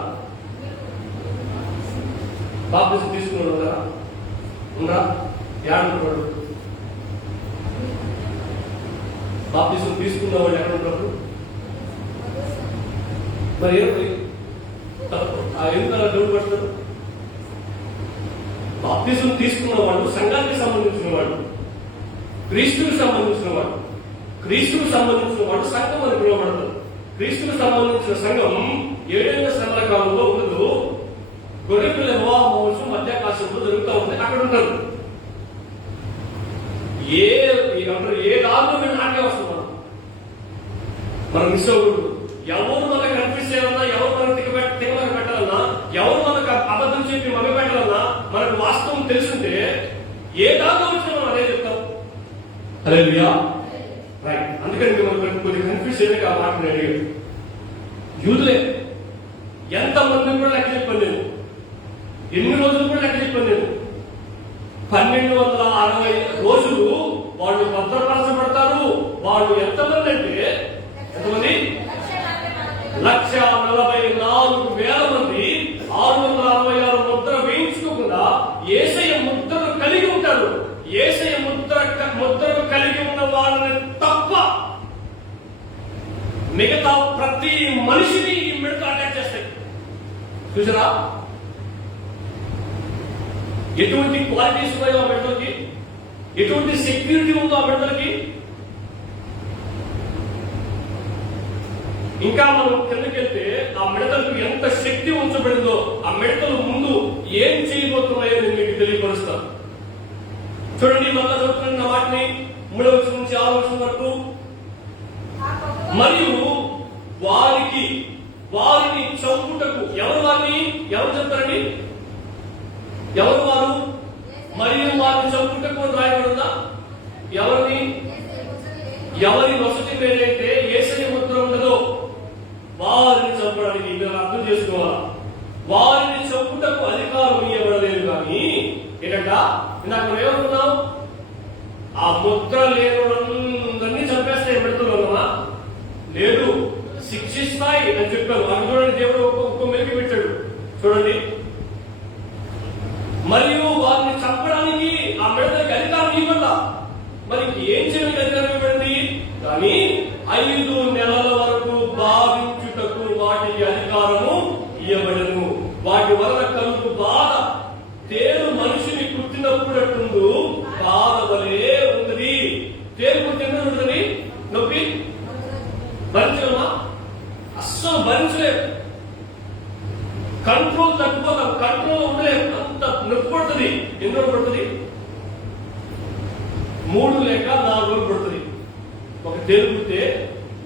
బాప్తిసం తీసుకున్నాడు ఉంటారా? ఉండరా? ఏడుంటాడు? బాప్తిసం తీసుకున్న వాళ్ళు ఎక్కడ ఉంటారు? మరి ఎందుకు డౌట్ పడతారు? బాప్తిసం తీసుకున్న వాడు సంఘానికి సంబంధించిన వాడు, క్రీస్తుకు సంబంధించిన వాడు. క్రీస్తుకు సంబంధించిన వాడు సంఘం అని పిలువబడతారు. క్రీస్తుకు సంబంధించిన సంఘం 7వ శ్రమల కాలంలో ఉండదు. గొర్రెపిల్ల వివాహ మహోత్సవం మధ్యాకాశంలో జరుగుతూ ఉంది. అక్కడ ఉంటారు. ఏ దారిలో మేము నాకే వస్తాం. మనం మిస్ అవ్వకూడదు. ఎవరు మనకు కన్ఫ్యూజ్ చేయాలన్నా, ఎవరు మనకు తికమక పెట్టాలన్నా, ఎవరు మనకు అబద్ధం చెప్పి మగ పెట్టాలన్నా మనకు వాస్తవం తెలుసుంటే ఏ దారిలో వచ్చినా మనం అదే చెప్తాం. హల్లెలూయా. రైట్. అందుకని మిమ్మల్ని కొద్దిగా కన్ఫ్యూజ్ చేయడానికి ఆ మాట నేను అడిగాను. యూదులే ఎంతమంది కూడా లెక్క చెప్పాను నేను. ఎన్ని రోజులు కూడా లెక్క చెప్పాను నేను. 1260 రోజులు వాళ్ళు భద్రపరచబడతారు. వాళ్ళు ఎంతమంది అంటే ఎంతమంది? 1,44,000 మంది 666 ముద్ర వేయించుకోకుండా యేసు యేసయ్య ముద్రను కలిగి ఉన్న వాళ్ళని తప్ప మిగతా ప్రతి మనిషిని ఈ మిడతలు అటాక్ చేస్తాయి. చూసారా ఎటువంటి క్వాలిటీస్ ఉన్నాయో ఆ మిడతలకి, ఎటువంటి సెక్యూరిటీ ఉందో ఆ మిడతలకి. ఇంకా మనం కిందకెళ్తే ఆ మిడతలకు ఎంత శక్తి ఉంచబడిందో, ఆ మిడతలు ముందు ఏం చేయబోతున్నాయో నేను మీకు తెలియపరుస్తాను. చూడండి, మళ్ళా చదువుతున్న వాటిని 3వ వచనం నుంచి 6వ వచనం వరకు. మరియు వారిని చంపుటకు ఎవరు చెప్తారండి? ఎవరు వారు? మరియు వారిని చంపుటకు అని రాయబడిందా? ఎవరి వసతి మీదైతే యేసయ్య ముద్ర ఉండదో వారిని చంపడానికి మీరు అర్థం చేసుకోవాలా. వారిని చంపుటకు అధికారం ఇవ్వబడలేదు. కానీ ఏంటంట, ఇందాక మనం ఏమనుకున్నాం? ఆ ముద్ర లేనులందరినీ చంపేస్తాయి మిడతలు అన్నమా? లేదు, శిక్షిస్తాయి అని చెప్పారు. అది చూడండి, దేవుడు ఒక్క మెలికి పెట్టాడు. చూడండి, మరియు వారిని చంపడానికి ఆ మిడతలకి అధికారం ఇవ్వదా? మరి ఏం చేయడానికి అధికారం ఇవ్వండి? కానీ 5 నెలల వరకు బాధించుటకు వాటికి అధికారము ఇవ్వబడను. వాటి వలన కలుగు బాధ తేలు మనిషిని కుట్టినప్పుడట్టుండు బాధ వలే ఉంటుంది. తేలు కుట్టిన ఉంటుంది, నొప్పి భరించగలమా? అస్సలు భరించలేదు. కంట్రోల్ తగ్గిపోతాం, కంట్రోల్ ఉండలేదు, అంత నొప్పి పడుతుంది. ఎన్ని రోజులు పడుతుంది? 3 లేక 4 రోజులు పడుతుంది. ఒక తేలు కుట్టితే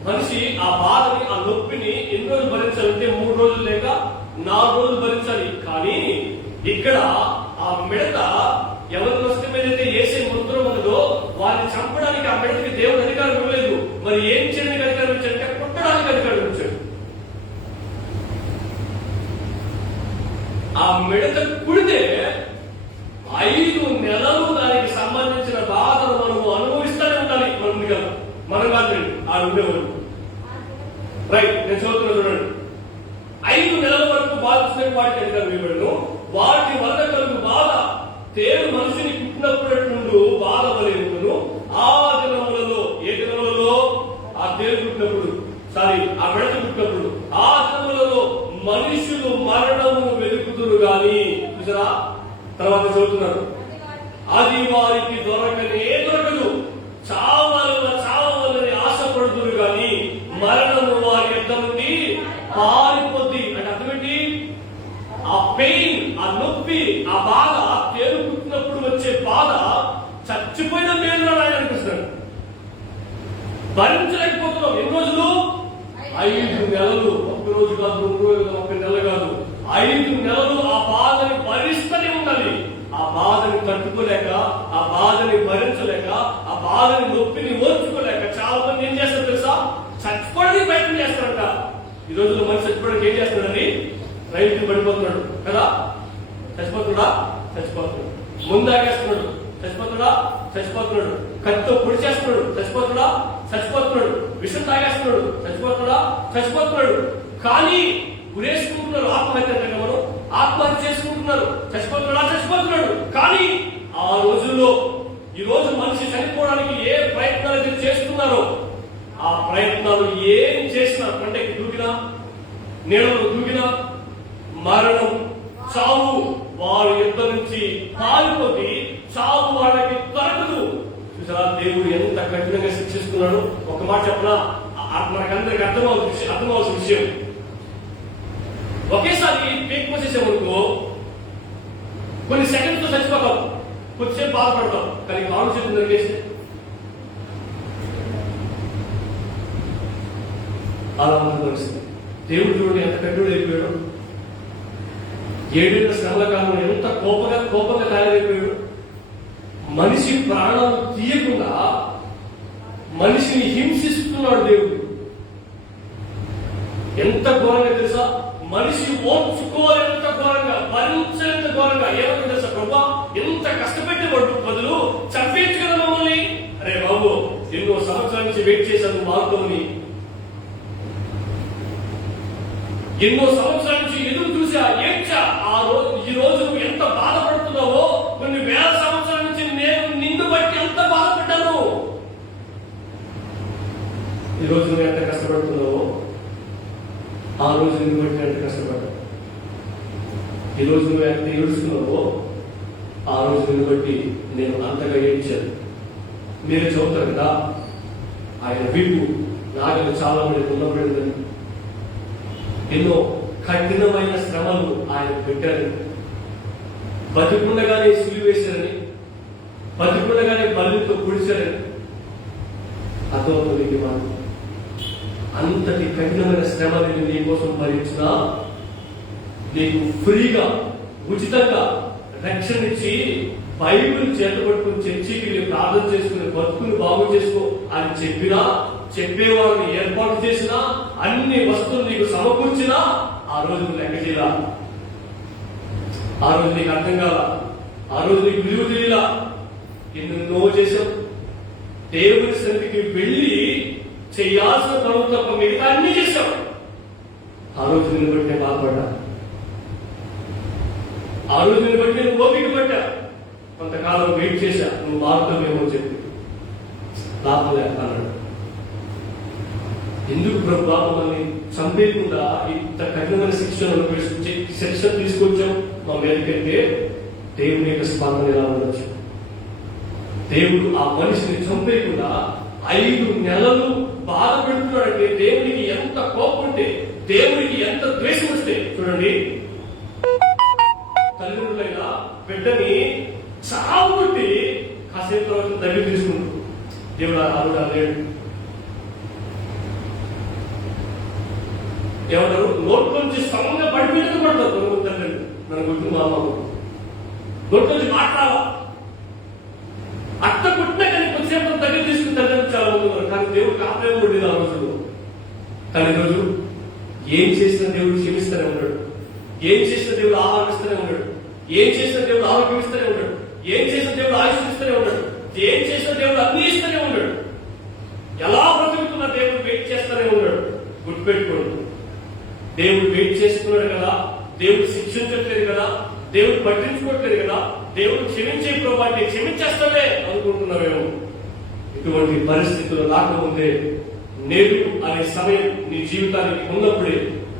మనిషి ఆ బాధని, ఆ నొప్పిని ఎన్ని రోజులు భరించాలంటే 3 రోజులు లేక 4 రోజులు భరించాలి. కానీ ఇక్కడ ఆ మిడత ఎవరి వస్తే మీదైతే యేసయ్య ముద్ర ఉన్నదో వారిని చంపడానికి ఆ మిడతకి దేవుడు అధికారం ఇవ్వలేదు. మరి ఏం చేయడానికి అధికారం ఇచ్చాడంటే కుట్టడానికి అధికారం ఇచ్చాడు. ఆ మిడత కుడితే 5 నెలలు దానికి సంబంధించిన బాధను మనము అనుభవిస్తూనే ఉండాలి. మనం కాదండి, ఆ ఉండేవాళ్ళు. రైట్, నేను చదువుతున్నా చూడండి. 5 నెలల వరకు బాధిస్తున్న వాటికి అధికారం ఇవ్వబడను. వాటి వల్ల కలుగు బాధ తేలు మనిషిని కుట్టినప్పుడు బాధ వలె ఉండును. ఆ దినములలో, ఏ దినములలో? ఆ తేలు కుట్టినప్పుడు, ఆ మిడత కుట్టినప్పుడు ఆ దినములలో మనుషులు మరణము వెతుకుతురు గాని. చూసారా, తర్వాత చదువుతున్నారు, అది వారికి దొరకదు. చావాలని ఆశపడుతురు గాని మరణము వారి యొద్ద నుండి పారిపోద్ది. అంటే అర్థమేంటి? ఆ పెయిన్, ఆ నొప్పి, ఆ బాధ, తేలు కుట్టినప్పుడు వచ్చే బాధ చచ్చిపోయిన మేలు అని అనిపిస్తాడు. భరించలేకపోతున్నాం. ఎన్ని రోజులు? 5 నెలలు. 1 రోజు కాదు, 2 రోజులు, 1 నెల కాదు, 5 నెలలు ఆ బాధని భరిస్తూనే ఉండాలి. ఆ బాధని తట్టుకోలేక, ఆ బాధని భరించలేక, ఆ బాధని నొప్పిని ఓర్చుకోలేక చాలా మంది ఏం చేస్తారు తెలుసా? చచ్చిపోవడానికి ప్రయత్నం చేస్తారంట. ఈ రోజుల్లో మనిషి చచ్చిపోవడానికి ఏం చేస్తున్నాడని? రైలుకి పడిపోతున్నాడు కదా, చచ్చిపోతున్నాడా? చచ్చిపోతున్నాడు. ముందాగేస్తున్నాడు, చచ్చిపోతున్నాడు. కత్తితో పొడి చేస్తున్నాడు, చచ్చిపోతున్నాడు. విషం తాగేస్తున్నాడు, చచ్చిపోతున్నాడు. కానీ గురేసుకుంటున్నారు. ఆత్మహత్య అంటే మనం ఆత్మహత్య చేసుకుంటున్నారు. చచ్చిపోతున్నాడు. కానీ ఆ రోజుల్లో, ఈ రోజు మనిషి చనిపోవడానికి ఏ ప్రయత్నాలు అయితే చేస్తున్నారో ఆ ప్రయత్నాలు ఏం చేసినా, అంటే దూకినా, నీళ్ళలో దూకినా, మరణం, చావు వారి యుద్ధ నుంచి పారిపోతే చావు వాళ్ళకి దొరకదు. చూసారా, దేవుడు ఎంత కఠినంగా శిక్షిస్తున్నాడు. ఒక మాట చెప్పనా, మనకందరికి అర్థమవలసిన విషయం. ఒకేసారి పీక్ పోసేసామనుకో కొన్ని సెకండ్స్ తో చచ్చిపోతాం, కొద్దిసేపు బాధపడతాం. కానీ కాలు చేతులు నరికేస్తే అలా పరిస్థితి. దేవుడు చూడండి ఎంత కఠినుడు అయిపోయాడు. 7 ఏళ్ల శ్రమల కాలంలో ఎంత కోపంగా తయారైపోయాడు. మనిషి ప్రాణం తీయకుండా మనిషిని హింసిస్తున్నాడు దేవుడు. ఎంత ఘోరంగా తెలుసా? మనిషి ఓర్చుకోలేంత ఘోరంగా, భరించేంత ఘోరంగా. ఏమంటే తెలుసా? ప్రభా, ఎంత కష్టపెట్టే బదులు చంపేచ్చు కదా మమ్మల్ని. అరే బాబు, ఎన్నో సంవత్సరాల నుంచి వెయిట్ చేశాను మార్గంని, ఎన్నో సంవత్సరాల నుంచి ఎదురు చూసా, ఏడ్చా. ఈ రోజు నువ్వు ఎంత బాధపడుతున్నావో, కొన్ని వేల సంవత్సరాల నుంచి నేను నిన్ను ఈరోజు నువ్వు ఎంత కష్టపడుతున్నావో ఆ రోజు నిన్ను బట్టి ఎంత కష్టపడ్డావు. ఈరోజు నువ్వు ఎంత ఏడుస్తున్నావో ఆ రోజు నిన్ను బట్టి నేను అంతగా ఏడ్చాను. మీరు చదువుతారు కదా, ఆయన వీపు నాగలు చాలా మంది ఉన్నపడిందని, ఎన్నో కఠినమైన శ్రమలు ఆయన పెట్టారని, బతికుండగానే సిలువ వేశారని, బతికుండగానే బల్లితో పొడిచారని అర్థమవుతుంది. మనం అంతటి కఠినమైన శ్రమని నీ కోసం భరించినా నీకు ఫ్రీగా ఉచితంగా రక్షణ ఇచ్చి బైబిల్ చేతపట్టుకుని చర్చికి వెళ్ళి ప్రార్థన చేసుకుని బతుకుని బాగు చేసుకో అని చెప్పినా, చెప్పేవాడిని ఏర్పాటు చేసినా, అన్ని వస్తువులు నీకు సమకూర్చినా ఆ రోజు లెక్క చేయాల, ఆ రోజు నీకు అర్థం కాల, ఆ రోజు నీకు విలువ తెలియలా. ఎన్నెన్నో చేశావు. దేవుని సన్నిధికి వెళ్ళి చేయాల్సిన పనులు తప్ప మిగతా అన్ని చేశావు. ఆ రోజు నిన్ను బట్టి నేను బాధపడ్డా, ఆ రోజు నిన్ను బట్టి నేను ఓపిక పడ్డా. కొంతకాలం వెయిట్ చేశా, నువ్వు మారుతావేమో చెప్పి లాభం అన్నాడు. ఎందుకు ప్రభు మమ్మల్ని చంపేయకుండా ఇంత కఠినమైన శిక్షణ తీసుకొచ్చాం మా మీదకైతే దేవుని యొక్క స్పందన ఎలా ఉండొచ్చు? దేవుడు ఆ మనిషిని చంపేయకుండా 5 నెలలు బాధ పెడుతున్నాడంటే దేవునికి ఎంత కోపం ఉంటే, దేవునికి ఎంత ద్వేషం వస్తే. చూడండి, తల్లిదండ్రులైన బిడ్డని చావుబట్టి కాసేపు తర్వాత దగ్గర తీసుకుంటారు. దేవుడు ఆవిడ లేడు ఏమంటారు, నోట్లోంచి సమంగా పడిపోయినట్టు పడతారు. తల్లి నన్ను గుర్తు మా అమ్మ నోట్లోంచి మాట్లాడాలా అట్ట పుట్టినా కానీ కొంచెంసేపు దగ్గర తీసుకుని తల్లిదండ్రులు చాలా మంది ఉన్నారు. కానీ దేవుడు కాపలేము ఉండేది ఆ రోజుల్లో. కానీ రోజు ఏం చేసిన దేవుడు క్షమిస్తూనే ఉన్నాడు, ఏం చేసిన దేవుడు ఆహారమిస్తూనే ఉన్నాడు, ఏం చేసిన దేవుడు ఆరోగ్యం ఇస్తూనే ఉన్నాడు, ఏం చేసిన దేవుడు ఆయుష్ ఇస్తూనే ఉన్నాడు, ఏం చేసిన దేవుడు అన్ని ఇస్తూనే ఉన్నాడు. ఎలా బ్రతుకుతున్న దేవుడు వెయిట్ చేస్తూనే ఉన్నాడు. గుర్తుపెట్టుకోండి, దేవుడు వెయిట్ చేస్తున్నాడు కదా, దేవుడు శిక్షించట్లేదు కదా, దేవుడు పట్టించుకోవట్లేదు కదా, దేవుడు క్షమించే ప్రభావాన్ని క్షమించేస్తాడే అనుకుంటున్నావేమో. ఇటువంటి పరిస్థితులు రాకముందే నేడు అనే సమయం నీ జీవితానికి ఉన్నప్పుడే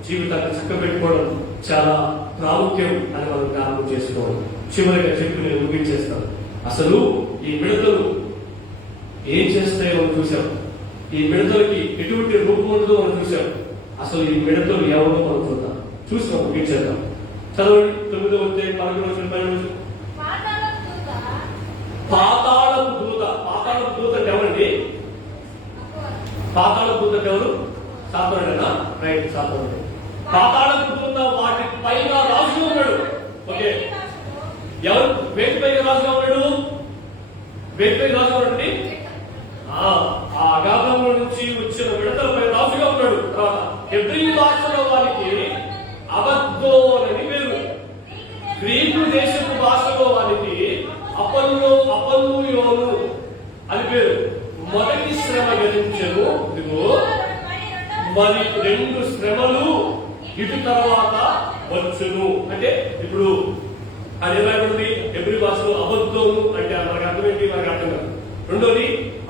జీవితాన్ని చక్కబెట్టుకోవడం చాలా ప్రాముఖ్యం అని మనం జ్ఞాపకం చేసుకోవాలి. చివరిగా చెప్పి నేను ముగించేస్తాను. అసలు ఈ మిడతలు ఏం చేస్తాయో మనం చూసాం, ఈ మిడతలకి ఎటువంటి రూపం ఉంటుందో మనం చూసాం. అసలు ఈ మిడతలు ఎవరో మనం చూద్దాం, చూసి మనం ముగించేద్దాం. చదవండి 9వ అధ్యాయం 11వ వచనం. పాతాళపు దూత. పాతాళపు దూత అంటే ఎవరండి? పాతాళపు దూత అంటే ఎవరు? సాతానుడేనా? రైట్, సాతానుడే. పాతాళపు దూత వాటి పైన రాజుగా ఉన్నాడు. ఓకే, ఎవరు వేటి పైన రాజుగా ఉన్నాడు? వేటి పైన రాజుగా ఉన్నాడు? ఆ అగాధంలో నుంచి వచ్చిన విడతల పైన రాజుగా ఉన్నాడు. తర్వాత హెబ్రీ భాషలో వారికి అబద్దోన్ అని పేరు, గ్రీకు దేశపు భాషలో వారికి అపల్లుయోను అని పేరు. మొదటి శ్రమ గతించను, ఇదిగో మరి 2 శ్రమలు ఇటు తర్వాత వచ్చును. అంటే ఇప్పుడు అది ఏమైంది? హెబ్రీ భాషలో అబద్దోను అంటే మనకు అర్థం ఏంటి? మనకు అర్థం కాదు. రెండోది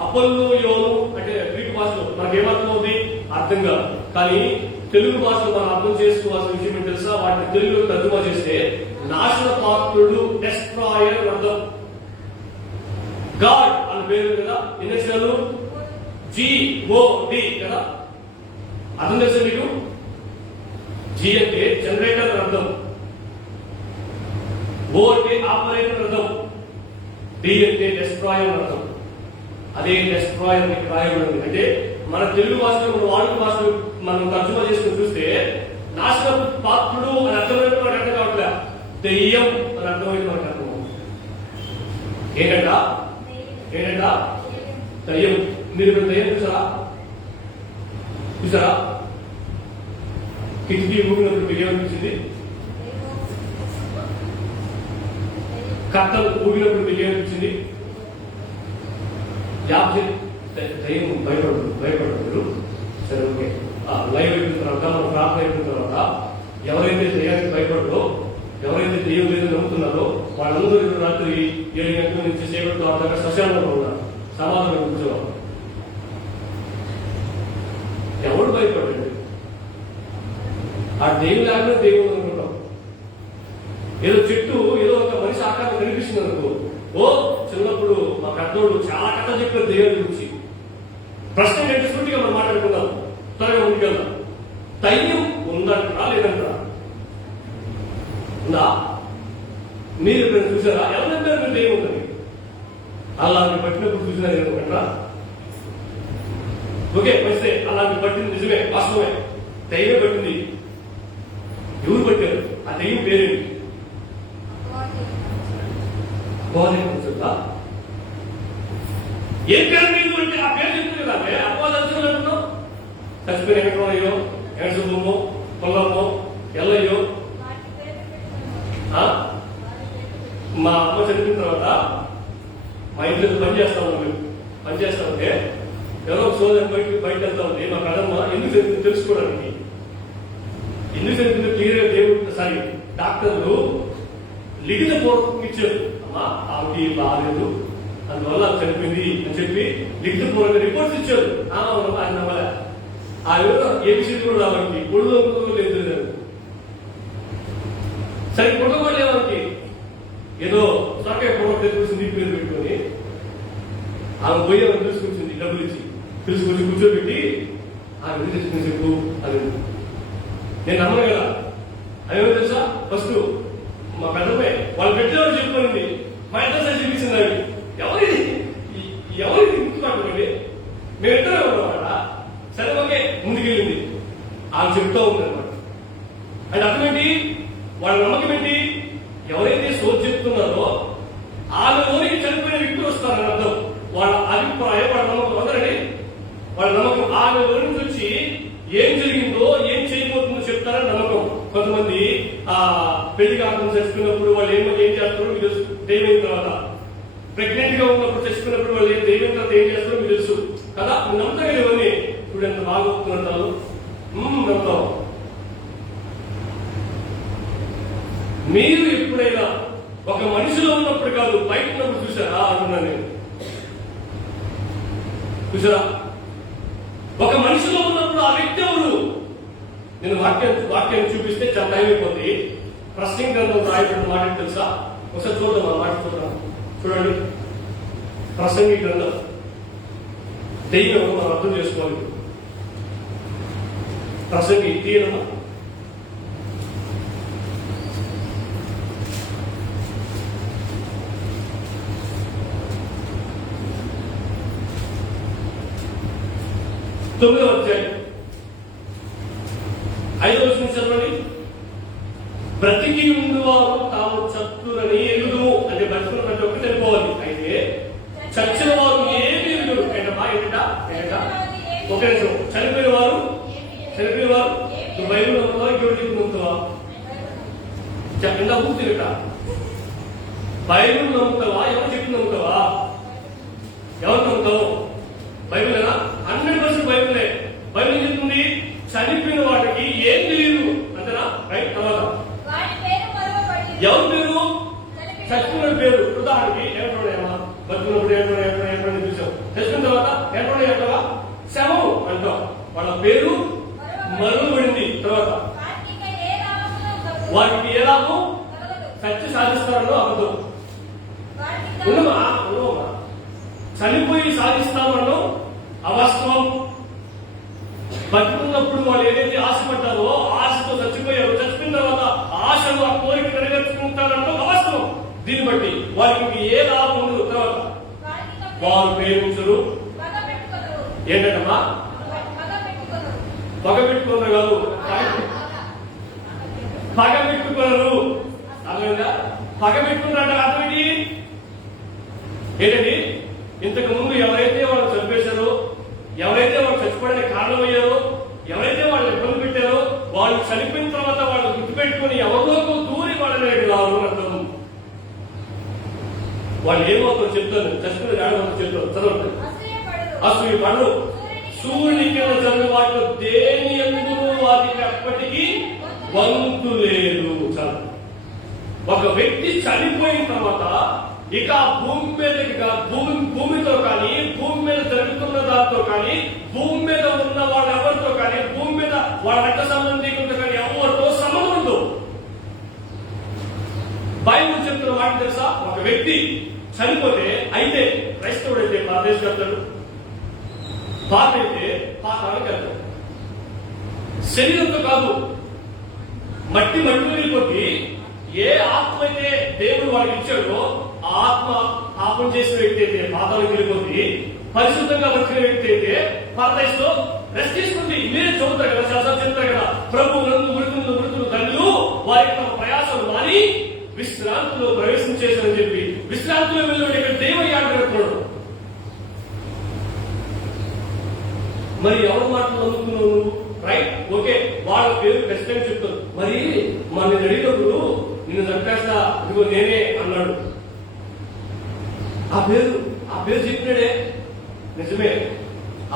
అపల్లుయోను అంటే గ్రీకు భాషలో మనకి ఏమర్థం అవుతుంది? అర్థం కాదు. కానీ తెలుగు భాషలో మనం అర్థం చేసుకోవాల్సిన విషయం ఏంటి తెలుసా? వాటిని తెలుగులో తర్జుమా చేస్తే నాశన పాత్రుడు, డెస్ట్రాయర్ అర్థం. గాడ్ అని పేరు కదా, ఎన్ని GOD కదా, అర్థం తెలుసా మీకు? జీ అంటే జనరేటర్ అర్థం, ఓ అంటే ఆపరేటర్ అర్థం, డి అంటే డెస్ట్రాయర్ అర్థం. అదే డెస్ట్రాయర్ రాయబడింది. అంటే మన తెలుగు భాషలో మన వాడుక భాషలో మనం తర్జుమా చేసుకుని చూస్తే నాశన పాత్రుడు అని అర్థమైతే మనకు అర్థం కావట్లే, దెయ్యం అని అర్థమైతే మనకు అర్థం. ఏంటంట దయ్యం. మీరు ఇక్కడ దయ్యం చూసారా? కిటికీ ఊగినప్పుడు మీకు ఏమనిపించింది? కట్టలు ఊగినప్పుడు మీకు ఏమనిపించింది? దయ్యం భయపడదు. సరే, ఓకే. లైవ్ అయిపోయిన తర్వాత మనం ప్రార్థన అయిపోయిన తర్వాత ఎవరైతే దయ్యానికి భయపడదో, ఎవరైతే దెయ్యం లేదని నమ్ముతున్నారో వాళ్ళందరూ రాత్రి 7 గంటల నుంచి సేవలతో దాకా శ్మశానంలో ఉన్నారు. సమాధానం కూర్చోవాలి. భయపడండి. ఆ దేవుని ఆజ్ఞ దేవుడు అనుకుంటాం. ఏదో చెట్టు ఏదో ఒక మనిషి ఆకారం కనిపిస్తుంది అనుకో, ఓ చిన్నప్పుడు మా పెద్దోడు చాలా కథ చెప్పారు దేవుని గురించి. ప్రశ్న ఏంటి సూటిగా మనం మాట్లాడుకుందాం, త్వరగా ముందుకెళ్దాం. దయ్యం ఉందంటారా లేదంటారా? ఉందా? మీరు ఎప్పుడైనా చూసారా? ఎవరంటారు మీరు దయ్యం ఉందని? అలాంటి పట్టినప్పుడు చూసినా ఏమనుకుంటారా? ఓకే, వస్తే అలాంటి పట్టింది నిజమే, వాస్తవమే, దయ్యమే పట్టింది. ఎవరు పట్టారు? ఆ దయ్యం పేరేంటి? చెప్తా ఏం పేరు మీరు అంటే ఆ పేరు చెప్తుంది కదా, అపోవాలంటున్నావు. చచ్చిపోయిన వెంకటరమయ్యో, వెంకటసుబ్బమ్మో, పొల్లమ్మో, ఎల్లయ్యో. మా అమ్మ చనిపోయిన తర్వాత మా ఇంట్లో పనిచేస్తా ఉంటే ఎవరో సోదరు బయట వెళ్తా ఉంది. మా కదమ్మ ఎందుకు జరిగింది తెలుసుకోవడానికి. ఎందుకు జరిగిందో క్లియర్గా దేవుడు డాక్టర్లు లిఖిత పూర్వకం ఇచ్చారు. అమ్మా ఆమెకి బాగాలేదు, అందువల్ల చనిపోయింది అని చెప్పి లిఖిత పూర్వక రిపోర్ట్స్ ఇచ్చారు. ఆయన నమ్మలే. ఆ విధంగా ఏబిసిడి కూడా రావానికి పొడుగు లేదు. సరే కుటుంబం లేవానికి ఏదో సొరకాయ పొడవ తెచ్చుకొచ్చింది ఇంటి మీద పెట్టుకొని ఆమె పోయేవాళ్ళు తెలుసుకొచ్చింది, డబ్బులు ఇచ్చి తెలుసుకొచ్చి కూర్చోబెట్టి ఆ విధి తెచ్చుకుని చెప్పు అది. నేను నమ్మను కదా. అదేమో తెలుసా, ఫస్ట్ మా పెద్దపై వాళ్ళు పెట్టేవాళ్ళు చెప్పుకోండి, మా ఇద్దరు సరి చూపించింది. అవి ఎవరికి గుర్తుపట్టుకోండి, మేము ఇద్దరే ఉన్నాం. సరే ఓకే, ముందుకెళ్ళింది. ఆమె చెప్తా ఉంది అనమాట. అంటే అర్థం ఏంటి? వాళ్ళ నమ్మకం ఏంటి? ఎవరైతే సోది చెప్తున్నారో ఆమె ఊరికి చనిపోయిన వ్యక్తులు వస్తారని అర్థం. వాళ్ళ అభిప్రాయం, వాళ్ళ నమ్మకం అందరండి. వాళ్ళ నమ్మకం ఆమె ఊరి నుంచి వచ్చి ఏం జరిగిందో ఏం చేయబోతుందో చెప్తారని నమ్మకం. కొంతమంది ఆ పెళ్లి కాకుండా చచ్చిపోయినప్పుడు వాళ్ళు ఏం చేస్తారో మీకు తెలుసు. దైవం తర్వాత ప్రెగ్నెంట్ గా ఉన్నప్పుడు చచ్చిపోయినప్పుడు వాళ్ళు దైవం తర్వాత ఏం చేస్తారో మీకు తెలుసు కదా. నమ్మకం ఇవన్నీ ఇప్పుడు ఎంత బాగుంటున్నారు. నమ్మకం. మీరు ఎప్పుడైనా ఒక మనిషిలో ఉన్నప్పుడు కాదు బయట ఉన్నప్పుడు చూసారా అంటున్నా నేను. చూసారా? ఒక మనిషిలో ఉన్నప్పుడు ఆ వ్యక్తి ఎవరు? నేను వాక్యాన్ని చూపిస్తే చాలా టైం అయిపోతుంది. ప్రశ్న గ్రంథం రాయబడిన మాట తెలుసా? ఒకసారి చూద్దాం. ఆ మాట చూద్దాం. చూడండి, ప్రసంగి గ్రంథం. దైవం మనం అర్థం చేసుకోవాలి. ప్రసంగి తీయనమా 9వ అధ్యాయం 5వ వచనం చదవండి. బ్రతికి ఉండేవారు తాము చత్తురని ఎరుగుదుము. అంటే బతుకున్న ప్రతి ఒక్కటి తెలుసుకోవాలి. అయితే చచ్చిన వారు ఏమి ఎరుగుడు ఒక నిమిషం. చనిపోయిన వారు నువ్వు బైబిల్ నమ్ముతావా? ఇంకోటి చెప్పి నమ్ముతావా? చెప్పండి పూర్తి గట్ట. బైబిల్ నమ్ముతావా? ఎవరు చెప్పి నమ్ముతావా? ఎవరు నమ్ముతావు? బైబిలేనా? 100% బైబిలే. బైబిల్ చెప్తుంది చనిపోయిన వాటికి ఏం తెలియదు అంతేనా? రైట్. తర్వాత ఎవరి పేరు? చచ్చిపోయిన పేరు. ఉదాహరణకి ఏమంటున్నాయమ్మా, బతుకున్నప్పుడు ఏమంటున్నా చూసాం. చచ్చిపోయిన తర్వాత ఏమంటున్నా అంటావా? శవం అంటాం. వాళ్ళ పేరు మరుగుబడింది. తర్వాత వాటికి ఏ లాభం? సత్య సాధిస్తారో అబద్ధం. ఉన్నమా చనిపోయి సాధిస్తామనో అవాస్తవం. బతుకున్నప్పుడు వాళ్ళు ఏదైతే ఆశపడ్డారో ఆశతో చచ్చిపోయారు. చచ్చిపోయిన తర్వాత ఆశను ఆ కోరిక నెరవేర్చుకుంటారనో అవాస్తవం. దీన్ని బట్టి వారికి ఏ లాభం ఉండదు. తర్వాత వారు ప్రేమించరు. ఏంటమ్మా? పగ పెట్టుకున్నారు కాదు, పగ పెట్టుకున్నారు. అర్థమైందా? పగ పెట్టుకున్నారంటే అర్థం ఏంటండి? ఇంతకు ముందు ఎవరైతే వాళ్ళు చంపేశారో, ఎవరైతే వాళ్ళు చచ్చిపోవడానికి కారణమయ్యారో, ఎవరైతే వాళ్ళు ఇబ్బంది పెట్టారో, వాళ్ళు చనిపోయిన తర్వాత వాళ్ళు గుర్తుపెట్టుకుని ఎవరిలోకి దూరి వాళ్ళని రావు అర్థం. వాళ్ళు ఏమో అప్పుడు చెప్తారు, చచ్చిపోయిన రావడం చెప్తారు. చదవండి. అసూయ పడు. సూర్యునికి చదివిన వాటిలో దేని ఎందుకు వాటికి అప్పటికీ వంతు లేదు. చాలు. ఒక వ్యక్తి చనిపోయిన తర్వాత ఇక భూమి మీద భూమితో కానీ, భూమి మీద జరుగుతున్న దాంతో కానీ, భూమి మీద ఉన్న వాళ్ళెవరితో కానీ, వాళ్ళ రక్త సంబంధికులతో కానీ ఎవరితో సంబంధం ఉండదు. బైబిల్ చెప్తున్న మాట తెలుసా? ఒక వ్యక్తి చనిపోతే అయితే క్రైస్తవుడైతే పరదేశం వెళ్తాడు, పాత అయితే పాతాళానికి వెళ్తాడు. శరీరంతో కాదు, మట్టి వెళ్ళిపోయి ఏ ఆత్మ అయితే దేవుడు వాడికి ఇచ్చాడో ఆ ఆత్మ పాపం చేసిన వ్యక్తి అయితే పాతాళానికి వెళ్ళిపోయి, పరిశుద్ధంగా వచ్చిన వ్యక్తి అయితే పరదేశంలో రెస్ట్ తీసుకుంది. మీరే చూస్తారు కదా, శాస్త్రం చెప్తారు కదా, ప్రభు మృతులు తండ్రులు వారి యొక్క ప్రయాసం మాని విశ్రాంతిలో ప్రవేశించేశారని చెప్పి విశ్రాంతిలో వెళ్ళి ఇక్కడ దేవయాత్ర పెట్టుకోవడం. మరి ఎవరి మాటలు నమ్ముతున్నావు? రైట్, ఓకే, వాళ్ళ పేరు ఖచ్చితంగా చెప్తారు. మరి మన అడిగినప్పుడు నిన్ను చంపేస్తా, ఇదిగో నేనే అన్నాడు. ఆ పేరు చెప్పినాడే, నిజమే,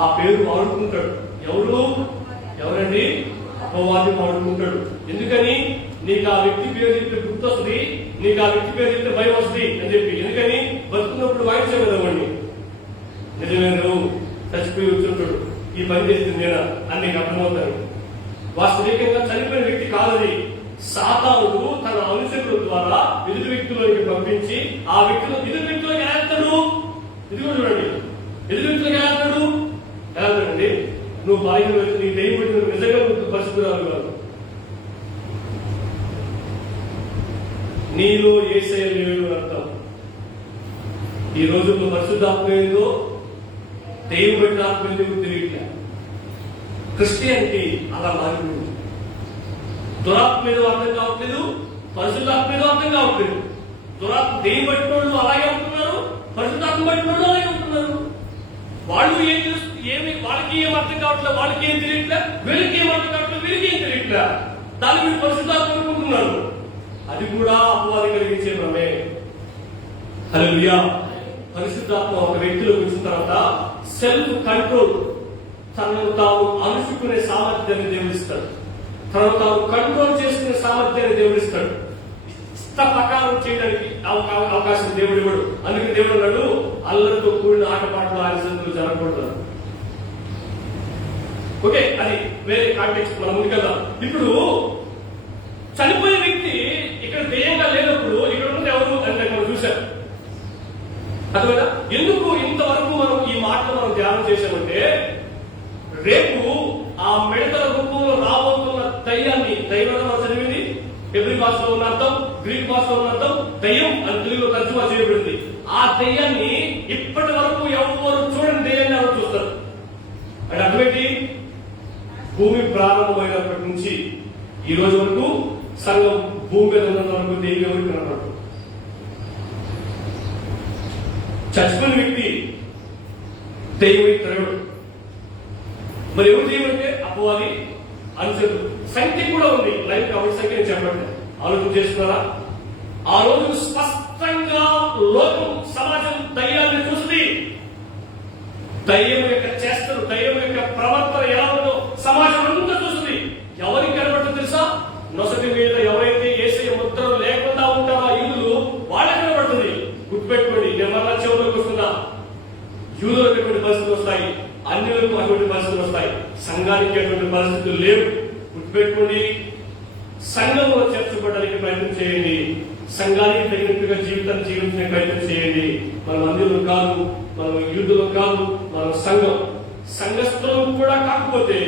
ఆ పేరు వాడుకుంటాడు. ఎవరండి? అపవాది వాడుకుంటాడు. ఎందుకని? నీకు ఆ వ్యక్తి పేరు చెప్తే గుర్తు వస్తుంది, నీకు ఆ వ్యక్తి పేరు చెప్తే భయం వస్తుంది అని చెప్పి. ఎందుకని? బతుకున్నప్పుడు వాయించావు కదా వాడిని. నిజమే, నువ్వు చచ్చిపోయి వచ్చుంటాడు, ఈ పని చేస్తుంది నేనా అని నీకు అర్థమవుతాను. వాస్తవికంగా చనిపోయిన వ్యక్తి కాదని సాతానుడు తన అనుచరుల ద్వారా ఎదుటి వ్యక్తులకి పంపించి ఆ వ్యక్తులు ఎదుటి వ్యక్తులకు ఎలా వెళ్తాడు? ఇదిగో చూడండి, ఎదుటి వ్యక్తులకు ఎలా వెళ్తాడండి? నువ్వు బాధ్యత వచ్చి నీ దెయ్యం పెట్టిన నిజంగా పరిస్థితులు కాదు. నీలో యేసయ్య లేడు అర్థం. ఈ రోజుల్లో పరిశుద్ధాత్మ ఏందో దెయ్యం పెట్టిన ఆత్మ ఎందుకు తెలియట్లే. క్రిస్టియానిటీ అలా మారిపోయింది. దురాత్మ ఏదో అర్థం కావట్లేదు, పరిశుద్ధాత్మ ఏదో అర్థం కావట్లేదు. దురాత్మ దెయ్యం పట్టిన వాళ్ళు అలాగే ఉంటున్నారు, పరిశుద్ధాత్మ పట్టిన వాళ్ళు అలాగే ఉంటున్నారు. వాళ్ళు వాళ్ళకి ఏం అర్థం కావట్లేదు, వాళ్ళకి ఏం తెలియట్లే, వీళ్ళకి ఏం అర్థం కావట్లేదు, వీళ్ళకి ఏం తెలియట్లే. దాన్ని మీరు పరిశుద్ధాత్మ అనుకుంటున్నారు. అది కూడా అపవాది కలిగించే భ్రమే. హల్లెలూయా. పరిశుద్ధాత్మ ఒక వ్యక్తిలో వచ్చిన తర్వాత సెల్ఫ్ కంట్రోల్, తనను తాను అణుచుకునే సామర్థ్యాన్ని దేవుడిస్తాడు. తనను తాను కంట్రోల్ చేసుకునే సామర్థ్యాన్ని దేవుడిస్తాడు. ఇష్ట ప్రకారం చేయడానికి అవకాశం దేవుడు ఇవ్వడు. అందుకే దేవుడు అన్నాడు, అల్లరితో కూడిన ఆటపాటలు ఆయన సన్నిధిలో జరగకూడదు. ఓకే, అది వేరే కాంటెక్స్ట్, మనం ముందుకెళ్దాం. ఇప్పుడు చనిపోయే వ్యక్తి ఇక్కడ దెయ్యంగా లేనప్పుడు ఇక్కడ ఉన్నది ఎవరు అంటే మనం చూశారు. అర్థమైనా? ఎందుకు ఇంతవరకు మనం ఈ మాటలు మనం ధ్యానం చేశామంటే, రేపు ఆ మిడతల రూపంలో రాబోతున్న దయ్యాన్ని, దయ్యం మనం చదివింది హెబ్రీ భాషలో ఉన్న అర్థం, గ్రీక్ భాషలో ఉన్న అర్థం దయ్యం అని తెలుగులో తర్జుమా చేయబడింది. ఆ దయ్యాన్ని ఇప్పటి వరకు ఎవరు చూడని దయ్యాన్ని ఎవరు చూస్తారు అంటే అర్థమేంటి? భూమి ప్రారంభమైనప్పటి నుంచి ఈ రోజు వరకు సంఘం భూమి మీద ఉన్నంత వరకు దెయ్యం ఎవరికి కనపడదు. చచ్చిపోయిన వ్యక్తి దెయ్యం తిరగడు. మరి ఎవరు దెయ్యం అంటే అపవాది అనుచరులు. సంఖ్య కూడా ఉంది, లైవ్ కాబట్టి సంఖ్య నేను చెప్పండి. ఆలోచన చేస్తున్నారా? ఆ రోజు స్పష్టంగా లోకం, సమాజం దయ్యాన్ని చూస్తుంది. దయ్యం యొక్క చేష్టలు, దయ్యం యొక్క ప్రవర్తన ఎలా ఉందో సమాజం అంతా చూస్తుంది. ఎవరికి కనబడుతుందో తెలుసా? నొసటి మీద ఎవరైతే యేసయ్య ముద్రలు లేకుండా ఉంటారో ఆ యూదులు, వాళ్ళకి కనబడుతుంది. గుర్తుపెట్టుకోండి, నేను మరలా చెవులోకి వస్తున్నా. యూదులకు ఎటువంటి పరిస్థితులు వస్తాయి, అన్యులకు అటువంటి పరిస్థితులు వస్తాయి. సంఘానికి అటువంటి పరిస్థితులు లేవు. గుర్తుపెట్టుకోండి, సంఘంలో చేర్చబడడానికి ప్రయత్నం చేయండి. సంఘానికి తగినట్టుగా జీవితాన్ని జీవించే ప్రయత్నం చేయండి. మనం అన్యులు కాదు, మనం యూదులు కాదు, మనం సంఘస్థులు కూడా కాకపోతే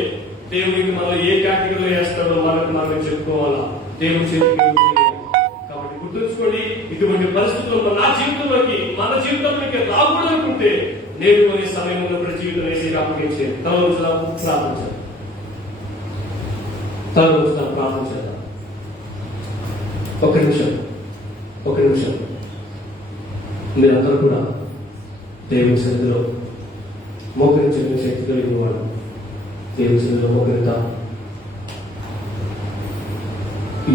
దేవుడికి మనం ఏ కేటగిరీలో వేస్తాడో మనం చెప్పుకోవాలా. దేవుడి చేతికి. కాబట్టి గుర్తుంచుకోండి, ఇటువంటి పరిస్థితుల్లో నా జీవితంలోకి, మన జీవితంలోకి రాకూడదనుకుంటే నేడు అనే సమయం ఉన్నప్పుడు జీవితం వేసి అప్పగించే ప్రార్థించాలి. ఒక నిమిషం మీరందరూ కూడా దేవుని సన్నిధిలో మోకరించే శక్తి కలిగిన వాడు. దేవుని సన్నిధిలో మోకరిత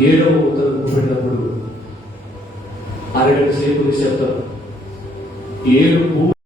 7వ ఉత్తరం పెట్టినప్పుడు అరగంట సేపు నిశ్శబ్దం. 7